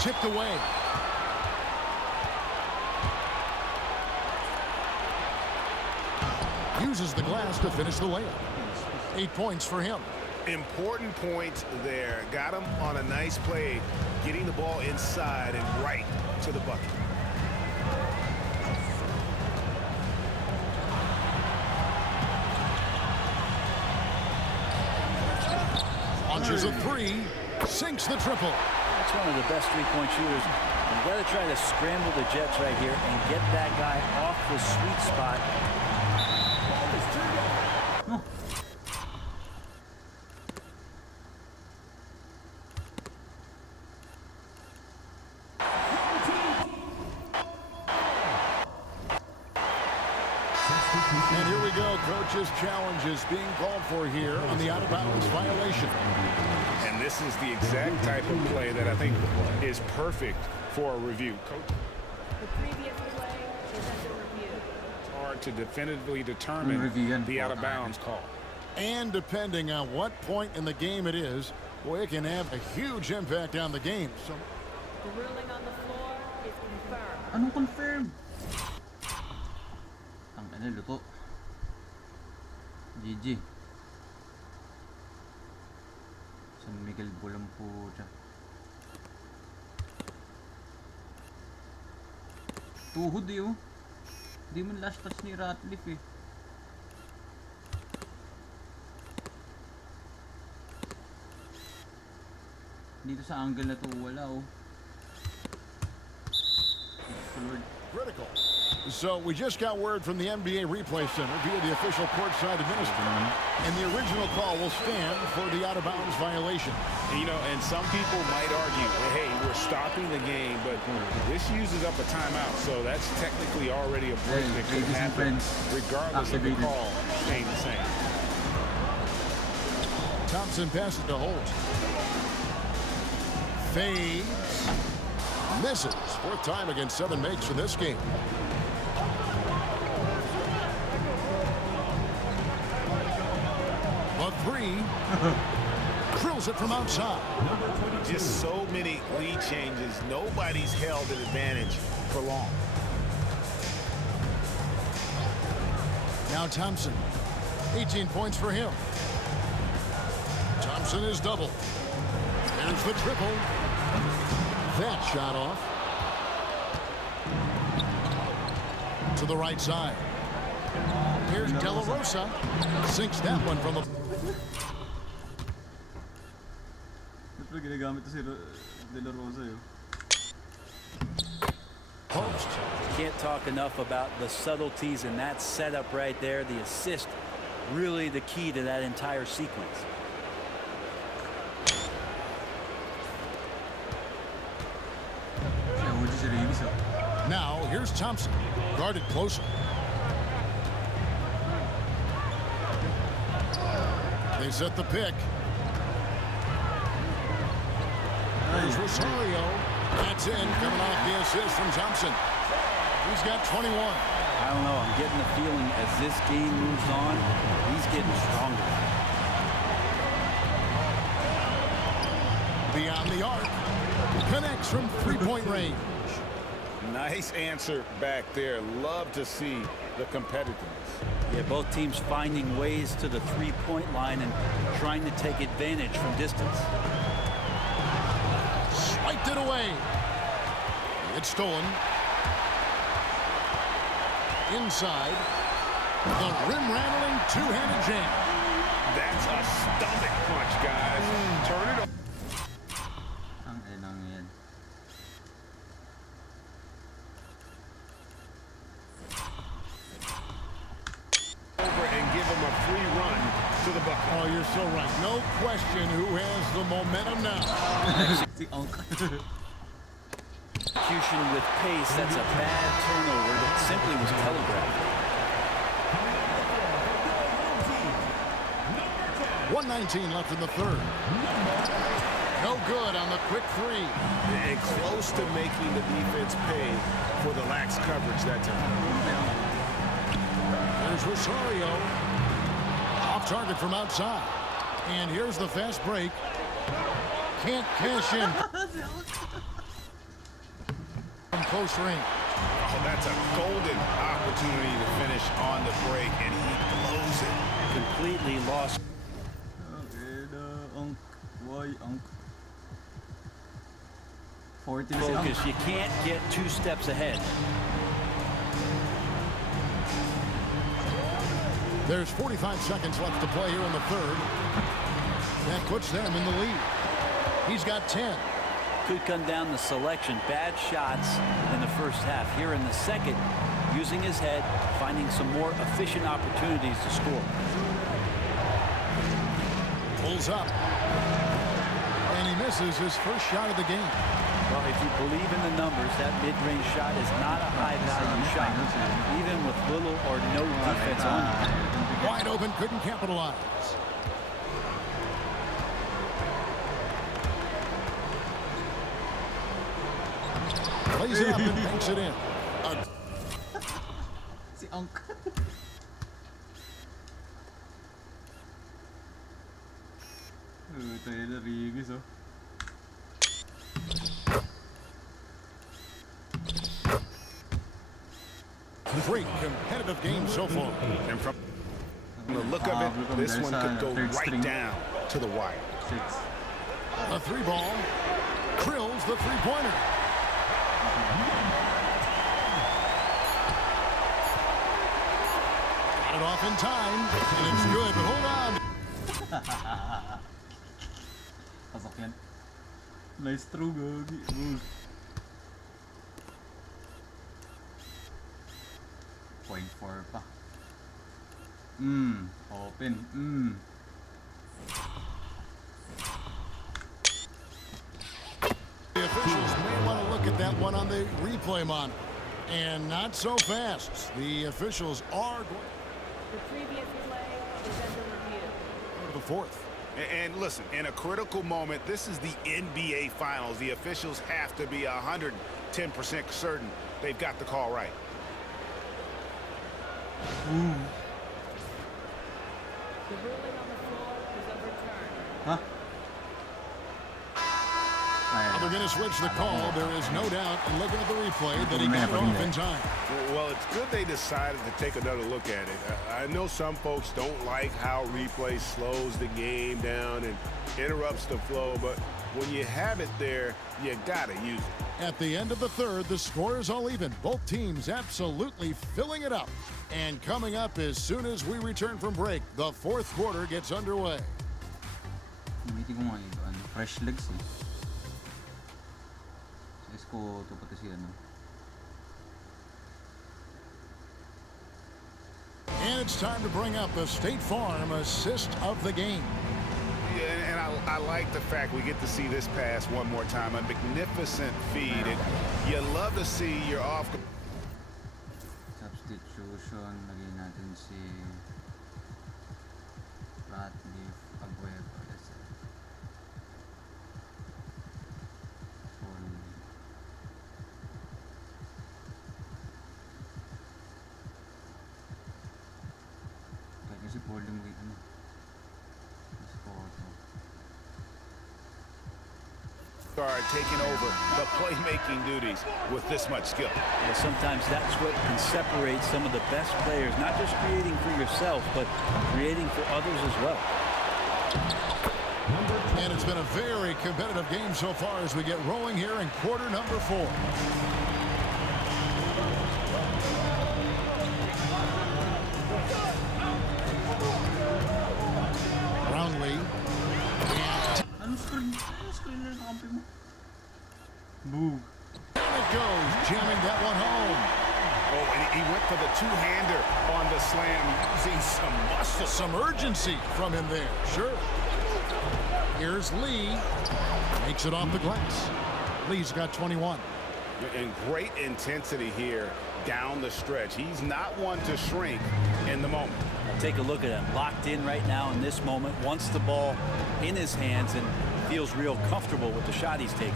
Tipped away. Uses the glass to finish the layup. 8 points for him. Important point there. Got him on a nice play, getting the ball inside and right to the bucket. Launches a three, sinks the triple. That's one of the best three-point shooters. You've got to try to scramble the Jets right here and get that guy off the sweet spot. And here we go. Coach's challenge is being called for here on the out-of-bounds violation. And this is the exact type of play that I think is perfect for a review. Coach, The previous play is under review. it's hard to definitively determine the out-of-bounds call. And depending on what point in the game it is, boy, it can have a huge impact on the game. So The ruling on the floor is confirmed. Anong confirm? Ang luto. GG. San Miguel Bulampu siya. Tuhod eh oh. Hindi man last touch ni Ratliff eh. Dito sa angle na to wala oh. Lord. critical. So we just got word from the NBA Replay Center via the official courtside administrator, and the original call will stand for the out-of-bounds violation. And, you know, and some people might argue, hey, we're stopping the game, but this uses up a timeout, so that's technically already a break that could happen regardless of the call staying the same. Thompson passes to Holt. Fades. Misses. Fourth time against 7 makes for this game. A 3. Drills it from outside. Just so many lead changes. Nobody's held an advantage for long. Now Thompson. 18 points for him. Thompson is double. There's the triple. That shot off. To the right side. Here's De La Rosa. Sinks that one from the... Post. Can't talk enough about the subtleties in that setup right there. The assist, really the key to that entire sequence. Now, here's Thompson. Guarded closer. They set the pick. There's Rosario. That's in, coming off the assist from Thompson. He's got 21. I don't know. I'm getting the feeling as this game moves on, he's getting stronger. Beyond the arc. Connects from three-point range. Nice answer back there. Love to see the competitiveness. Yeah, both teams finding ways to the three-point line and trying to take advantage from distance. Swiped it away. It's stolen. Inside. The rim-rattling two-handed jam. That's a stomach punch, guys. Turn it over. And give him a free run to the bucket. Oh, you're so right. No question who has the momentum now. Execution with pace, that's a bad turnover that simply was telegraphed. 1:19 left in the third. No good on the quick 3. And close to making the defense pay for the lax coverage that time. There's Rosario. Off target from outside. And here's the fast break. Can't cash in. From close range. Oh, that's a golden opportunity to finish on the break, and he blows it. Completely lost. Focus. You can't get 2 steps ahead. There's 45 seconds left to play here in the third. That puts them in the lead. He's got 10. Could come down to selection. Bad shots in the first half. Here in the second, using his head, finding some more efficient opportunities to score. Pulls up. And he misses his first shot of the game. Well, if you believe in the numbers, that mid-range shot is not a high-value shot, even with little or no defense on you. Wide open, couldn't capitalize. Plays it up and banks it in. Si Onk. Tayo na rigis, oh. Great competitive game so far. And from the look of it, this one could go right down to the wire. 6. A 3-ball. Drills the three-pointer. Got it off in time, and it's good, but hold on. Pasok yan. Nice throw, gagi. 0.4 pa. Open. The officials may want to look at that one on the replay monitor. And not so fast. The officials are going The previous play is under review. to the fourth. And listen, in a critical moment, this is the NBA Finals. The officials have to be 110% certain they've got the call right. The ruling on the floor is overturned. Huh? They're going to switch the call. There is no doubt, in looking at the replay, that he got it off in time. Well, it's good they decided to take another look at it. I know some folks don't like how replay slows the game down and interrupts the flow, but when you have it there, you got to use it. At the end of the third, the score is all even. Both teams absolutely filling it up. And coming up as soon as we return from break, the fourth quarter gets underway. Hindi ko nga ano, fresh legs eh. Sa isko to pati si ano. And it's time to bring up the State Farm assist of the game. Yeah, and I like the fact we get to see this pass one more time. A magnificent feed. And you love to see your off. Substitution, lagay natin si Ratliff Abueva. Let's say. Kaya kasi Paul yung ano. Mas photo. Guard taking over the playmaking duties with this much skill. Well, sometimes that's what can separate some of the best players, not just creating for yourself, but creating for others as well. And it's been a very competitive game so far as we get rolling here in quarter number 4. Brownlee. Ano screen? Ano screen na nakampi mo? Boog. And it goes, jamming that one home. Oh, and he went for the two-hander on the slam, using some muscle. Some urgency from him there, sure. Here's Lee. Makes it off the glass. Lee's got 21. And great intensity here down the stretch. He's not one to shrink in the moment. Take a look at him, locked in right now in this moment, wants the ball in his hands and feels real comfortable with the shot he's taking.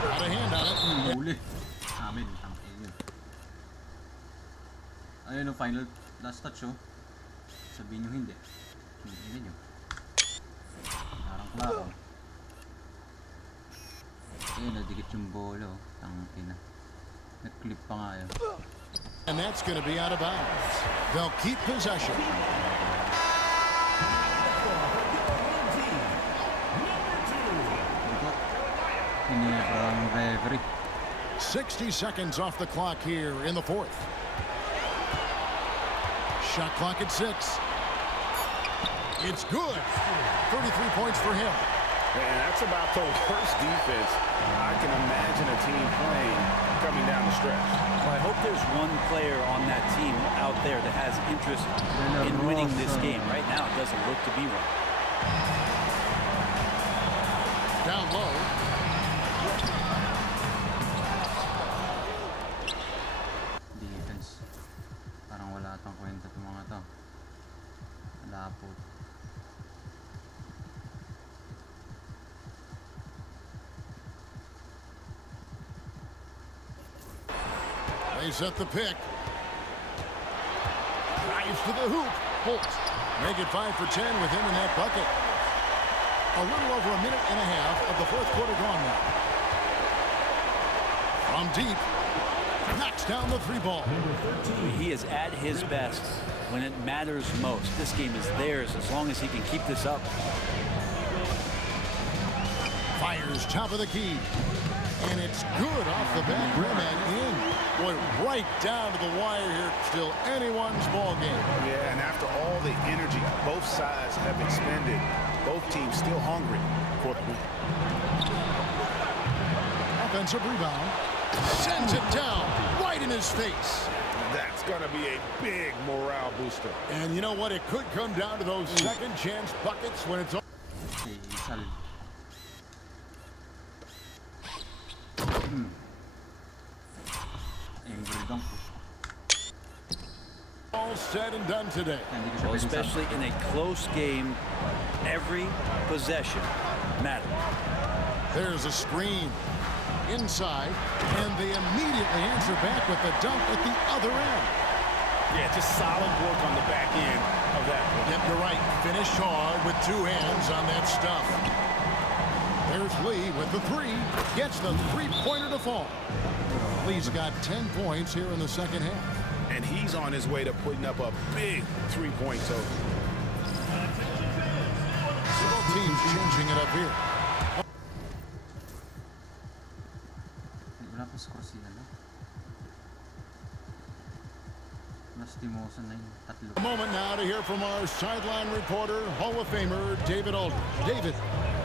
Got a hand on it. Huli. Amin. Tangin. Ayun ang final last touch oh. Sabihin nyo hindi. Hindi nyo. Parang klaro. Ayun, nadikit yung bola oh. Tangin na. Nag-clip pa nga yun. And that's going to be out of bounds. They'll keep possession. Ginebra ang referee. 60 seconds off the clock here in the fourth. Shot clock at 6. It's good. 33 points for him. And that's about the worst defense I can imagine a team playing coming down the stretch. Well, I hope there's one player on that team out there that has interest in winning this game. Right now, it doesn't look to be one. Down low. Defense. Parang wala atang kwenta itong mga to. Malapot. They set the pick. Drives to the hoop. Holt. Make it 5 for 10 with him in that bucket. A little over a minute and a half of the fourth quarter gone now. From deep. Knocks down the 3-ball. He is at his best when it matters most. This game is theirs as long as he can keep this up. Fires top of the key. And it's good off the back rim and in. Boy, right down to the wire here. Still anyone's ball game. Yeah, and after all the energy both sides have expended, both teams still hungry for the win. Offensive rebound. Sends it down right in his face. That's going to be a big morale booster. And you know what? It could come down to those second chance buckets when it's all. Okay, sal. Angry dunk. All said and done today. Hindi ko siya Well, pwedeng especially in a close game, every possession matters. There's a screen inside, and they immediately answer back with the dunk at the other end. Yeah, just solid work on the back end of that one. Yep, you're right. Finish hard with two hands on that stuff. There's Lee with the three. Gets the three-pointer to fall. Lee's got 10 points here in the second half. And he's on his way to putting up a big three-point total. Both teams changing it up here. Wala pa score sila, no? Lastimosan na yung tatlo. A moment now to hear from our sideline reporter, Hall of Famer David Aldridge. David.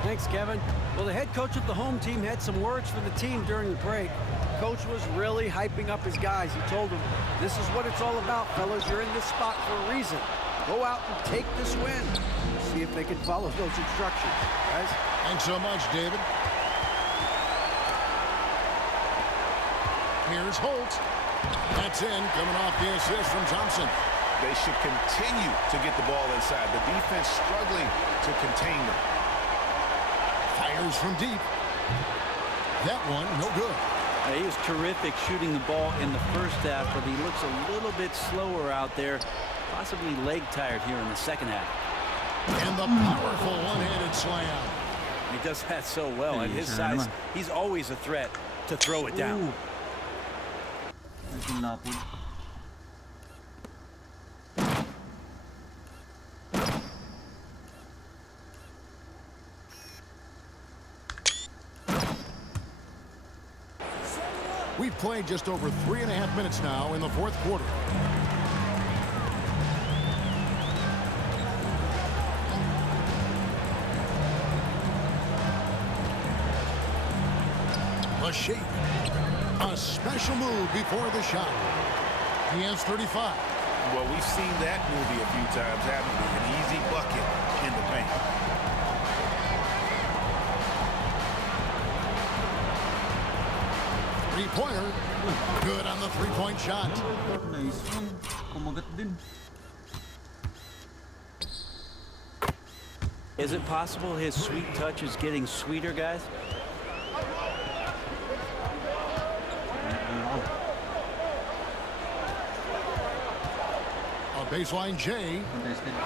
Thanks, Kevin. Well, the head coach of the home team had some words for the team during the break. Coach was really hyping up his guys. He told them, this is what it's all about, fellas. You're in this spot for a reason. Go out and take this win. See if they can follow those instructions, guys. Thanks so much, David. Here's Holt. That's in, coming off the assist from Thompson. They should continue to get the ball inside. The defense struggling to contain them. Fires from deep. That one, no good. He was terrific shooting the ball in the first half, but he looks a little bit slower out there, possibly leg tired here in the second half. And the powerful one-handed slam. He does that so well. At his size, he's always a threat to throw it down. Yung lapod. We've played just over 3.5 minutes now in the fourth quarter. A shake. A special move before the shot. He has 35. Well, we've seen that movie a few times, haven't we? An easy bucket in the paint. Three-pointer. Good on the three-point shot. Nice one. Kumagat din. Is it possible his sweet touch is getting sweeter, guys? A baseline J.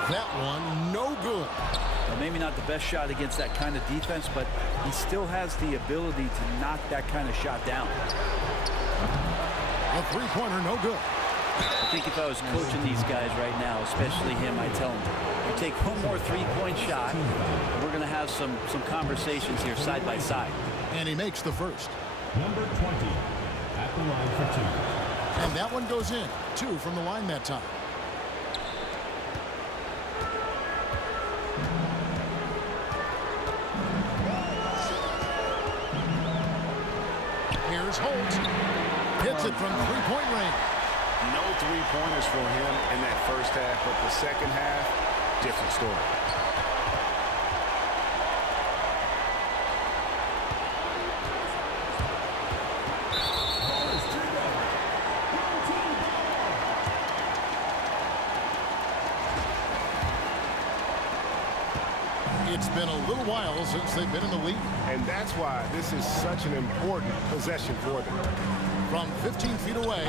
That one, no good. Well, maybe not the best shot against that kind of defense, but he still has the ability to knock that kind of shot down. A three-pointer, no good. I think if I was coaching these guys right now, especially him, I'd tell him, you take one more three-point shot, we're going to have some conversations here side by side. And he makes the first. Number 20 at the line for two. And that one goes in. 2 from the line that time. Here's Holt. Hits it from three-point range. No three-pointers for him in that first half, but the second half, different story. It's been a little while since they've been in the lead. And that's why this is such an important possession for them. From 15 feet away,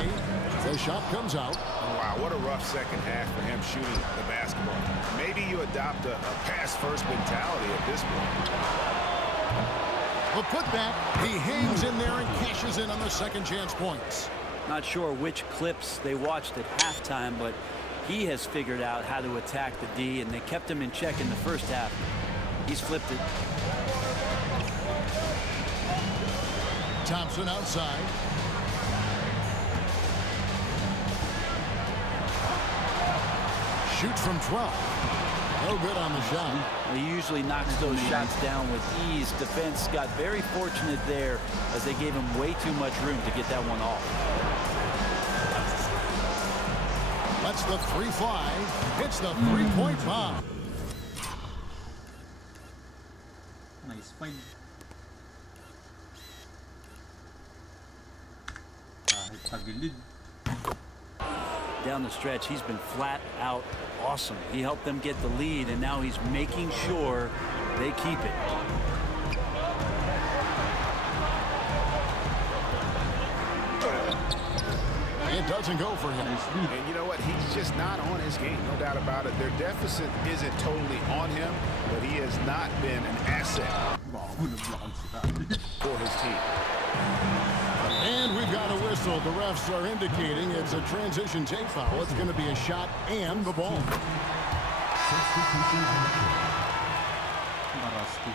the shot comes out. Wow, what a rough second half for him shooting the basketball. Maybe you adopt a pass-first mentality at this point. The putback, he hangs in there and cashes in on the second chance points. Not sure which clips they watched at halftime, but he has figured out how to attack the D, and they kept him in check in the first half. He's flipped it. Thompson outside. Shoots from 12. No good on the shot. He usually knocks those shots down with ease. Defense got very fortunate there as they gave him way too much room to get that one off. Lets the three fly. Hits the three-point bomb. Nice find. Kahit tagilid. Down the stretch, he's been flat out awesome. He helped them get the lead, and now he's making sure they keep it. It doesn't go for him. And you know what? He's just not on his game. No doubt about it. Their deficit isn't totally on him, but he has not been an asset for his team. And we've got a whistle. The refs are indicating it's a transition take foul. It's going to be a shot and the ball. Baraski.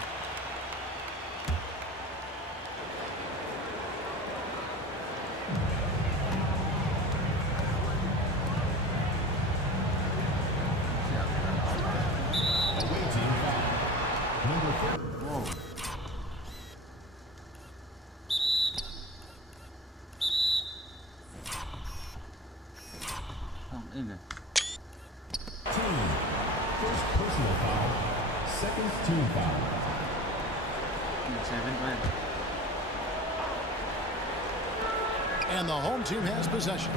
Wow. Ini. First personal foul. Second team foul. 7 red. And the home team has possession.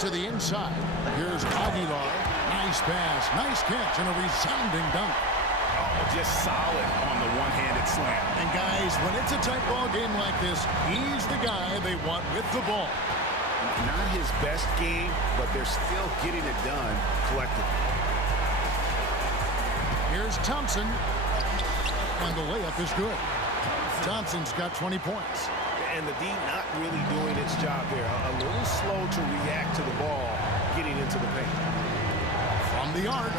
To the inside. Here's Aguilar. Nice pass. Nice catch and a resounding dunk. Oh, just solid on the one-handed slam. And guys, when it's a tight ball game like this, he's the guy they want with the ball. Not his best game, but they're still getting it done collectively. Here's Thompson. And the layup is good. Thompson's got 20 points. And the D not really doing its job there. A little slow to react to the ball getting into the paint. From the arc.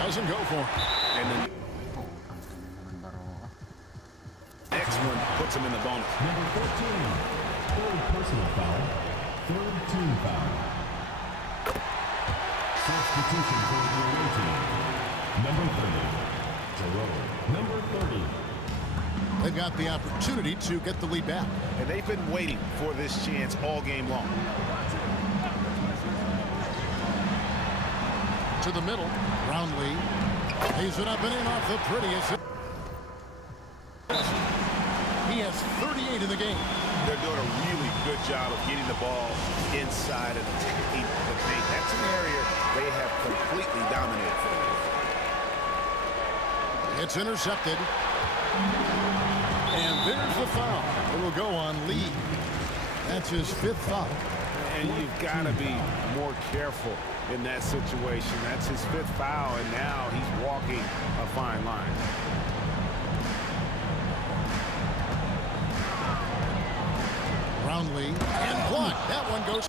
Doesn't go for him. And then next one puts him in the bonus. Number 14. Third personal foul. Third team foul. Substitution for the away team. Number 30. Jerome. Number 30. They've got the opportunity to get the lead back. And they've been waiting for this chance all game long. To the middle. Brownlee lays it up and in off the prettiest. He has 38 in the game. They're doing a really good job of getting the ball inside and attacking the paint. That's an area they have completely dominated. It's intercepted. And there's the foul. It will go on Lee. That's his 5th foul. And you've got to be more careful in that situation. That's his 5th foul, and now he's walking a fine line. Brownlee and blocked. That one goes.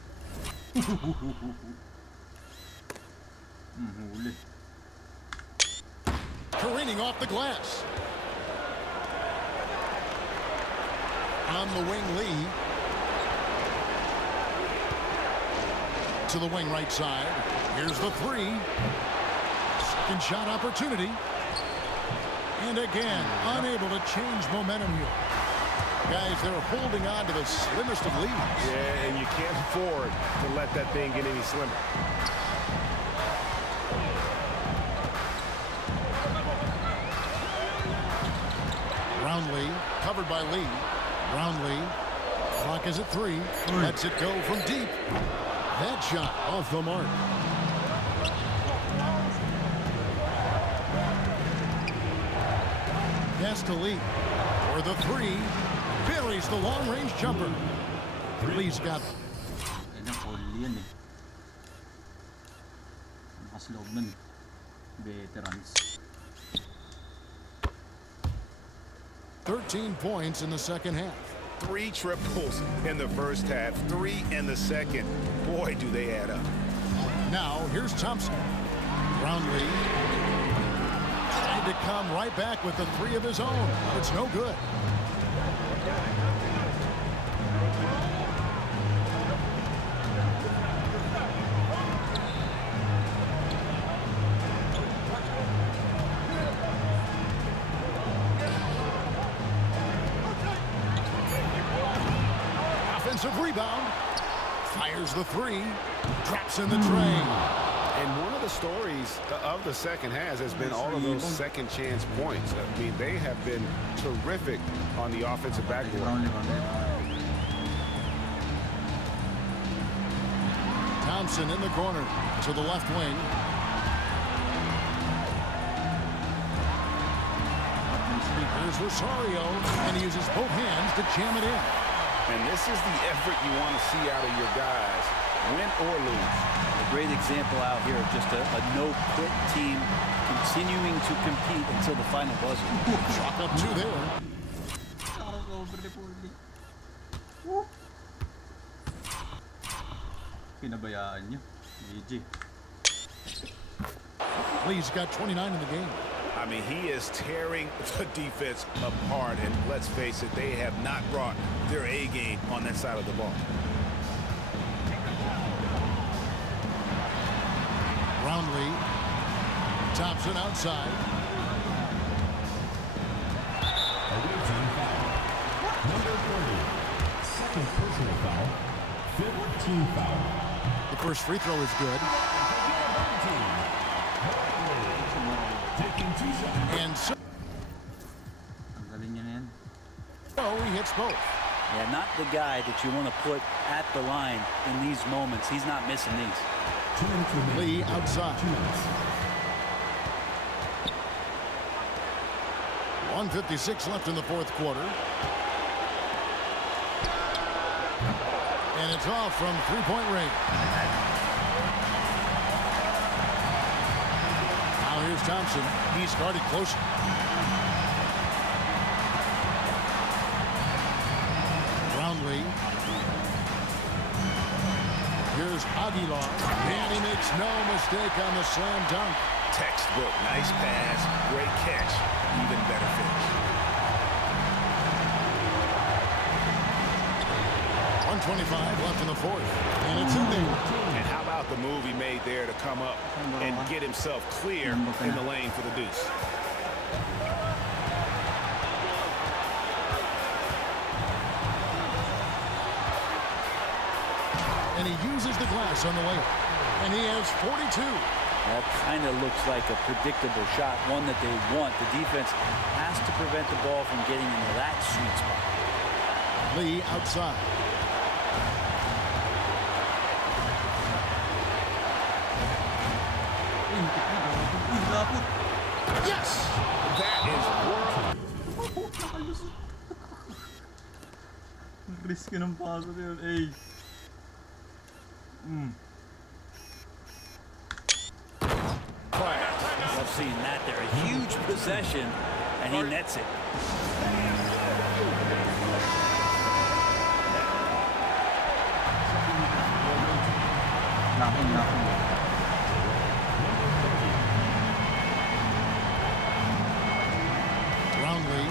Careening off the glass. On the wing, Lee. To the wing right side. Here's the 3. Second shot opportunity. And again, unable to change momentum here. Guys, they're holding on to the slimmest of leads. Yeah, and you can't afford to let that thing get any slimmer. Brownlee, covered by Lee. Brownlee, clock is at 3. Lets it go from deep. That shot off the mark. Pass to Lee. For the 3. Buries the long-range jumper. Lee's got. Yan ang all yan eh. Nakasloob nun. Veterans. 13 points in the second half. 3 triples in the first half, 3 in the second. Boy, do they add up. Now, here's Thompson. Brownlee tried to come right back with the 3 of his own. It's no good. Offensive rebound. Fires the three. Drops in the tray. And one of the stories of the second half has been all of those second chance points. I mean, they have been terrific on the offensive backboard. Thompson in the corner to the left wing. Here's Rosario, and he uses both hands to jam it in. And this is the effort you want to see out of your guys, win or lose. A great example out here of just a no-quit team continuing to compete until the final buzzer. Chalk up two there. Pinabayaan nyo. BG. Lee's got 29 in the game. I mean, he is tearing the defense apart, and let's face it, they have not brought their A game on that side of the ball. Brownlee. Thompson outside. Away team foul. Number 30. Second personal foul. Fifth team foul. The first free throw is good. Taking 2 shots. And so Ang galing niya na yan. he hits both. Yeah, not the guy that you want to put at the line in these moments. He's not missing these. 2 minutes remaining. Lee outside. 2 minutes. 1:56 left in the fourth quarter. And it's off from three-point range. Now here's Thompson. He's guarded closer. Brownlee. Here's Aguilar. And he makes no mistake on the slam dunk. Textbook, nice pass, great catch, even better finish. 1:25 left in the fourth. And it's in there. And how about the move he made there to come up and get himself clear in the lane for the deuce? And he uses the glass on the layup. And he has 42. That kind of looks like a predictable shot, one that they want. The defense has to prevent the ball from getting into that sweet spot. Lee outside. Yes! That is world. Risk ng paso yun, eh. Love seeing that there. A huge possession, and he nets it. Nothing. Brownlee.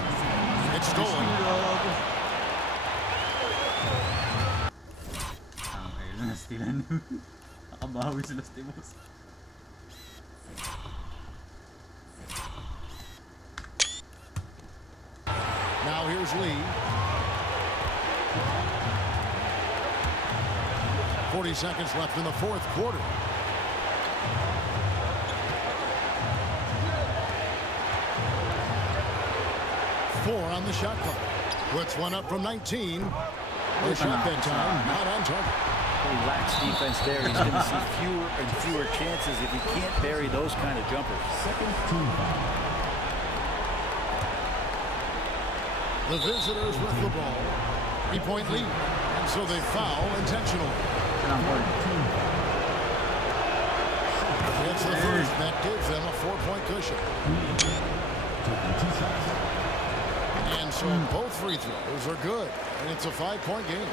It's stolen. Ang nastilan. Nakabawi sila sa Timos. Now here's Lee. 40 seconds left in the fourth quarter. Four on the shot clock. Puts one up from 19. No shot that time. Not on target. Relaxed defense there. He's going to see fewer and fewer chances if he can't bury those kind of jumpers. Second team foul. The visitors with the ball. 3-point lead. And so they foul intentionally. It's the first that gives them a 4-point cushion. Taking 2 shots. And so both free throws are good. And it's a 5-point game.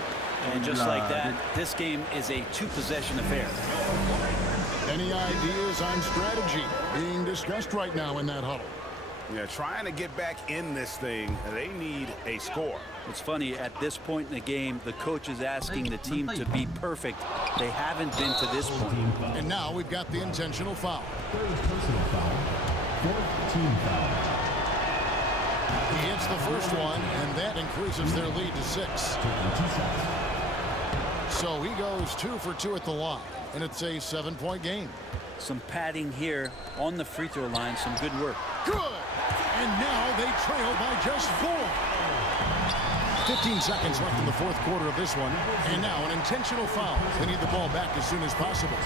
And just like that, this game is a two-possession affair. Any ideas on strategy being discussed right now in that huddle? Yeah, trying to get back in this thing, they need a score. It's funny, at this point in the game, the coach is asking the team to be perfect. They haven't been to this point. And now we've got the intentional foul. Third personal foul. Fourth team foul. He hits the first one, and that increases their lead to 6. Taking 2 shots. So he goes 2 for 2 at the line, and it's a 7-point game. Some padding here on the free throw line. Some good work. Good. And now they trail by just 4. 15 seconds left in the fourth quarter of this one. And now an intentional foul. They need the ball back as soon as possible.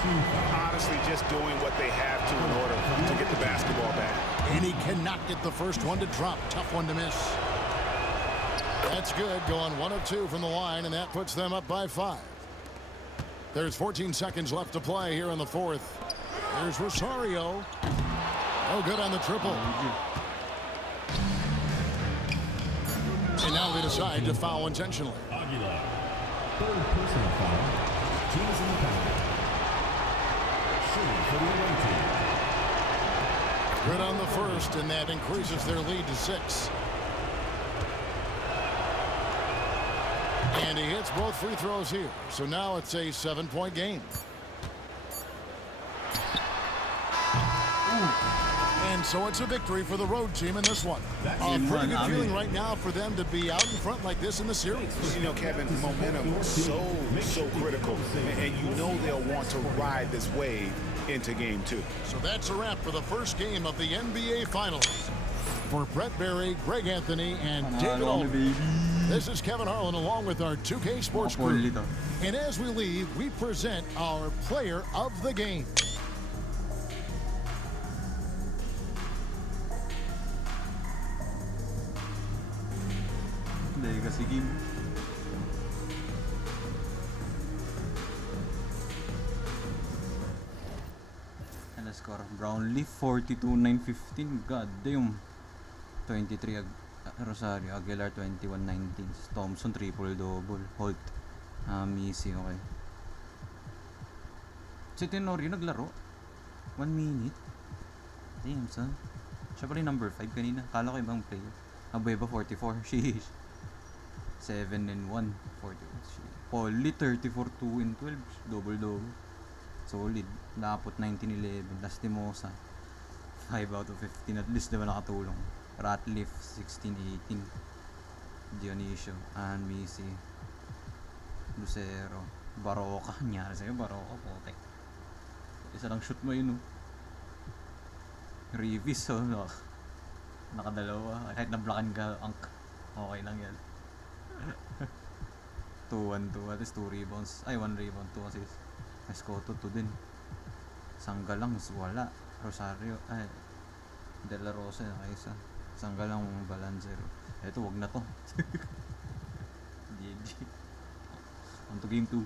Honestly, just doing what they have to in order to get the basketball back. And he cannot get the first one to drop. Tough one to miss. That's good. Going 1 of 2 from the line, and that puts them up by 5. There's 14 seconds left to play here in the fourth. There's Rosario. Oh, good on the triple. And now they decide to foul intentionally. Aguilar. Third personal foul. Teams in the penalty. Shooting for the away team. Good on the first, and that increases their lead to 6. And he hits both free throws here. So now it's a 7-point game. And so it's a victory for the road team in this one. A pretty good feeling right now for them to be out in front like this in the series. You know, Kevin, momentum is so critical. And you know they'll want to ride this wave into game 2. So that's a wrap for the first game of the NBA Finals. For Brett Berry, Greg Anthony, and David Aldridge, this is Kevin Harlan along with our 2K Sports crew. And as we leave, we present our player of the game. Hindi kasi game. And the score of Brownlee 42-9-15. God damn. 23 Rosario, Aguilar 21-19. Thompson triple-double. Holt. Missy, okay. Si Tenorio naglaro. 1 minute. Damn, son. Siya pa rin number 5 kanina. Kala ko ibang player. Abueva 44. Sheesh. 7-1. 41. Polly 34-2-12. Double-double. Solid. Lapot 19-11. Lastimosa 5 out of 15. At least diba nakatulong. Ratliff 16-18. Dionisio and Missy. Lucero. Baroka. Nyari sa'yo Baroka. Potek. Isa lang shoot mo yun, oh. Revis, oh. Nakadalawa. Kahit nablakan ka, okay lang yan. 2-1-2. At least 2 rebounds. Ay, 1 rebound. 2 assists. Escoto 2 din. Sangga lang, wala. Rosario. Ay, De La Rosa. Isa. Sangga lang balancero. Eto, wag na to. GG. On to game 2.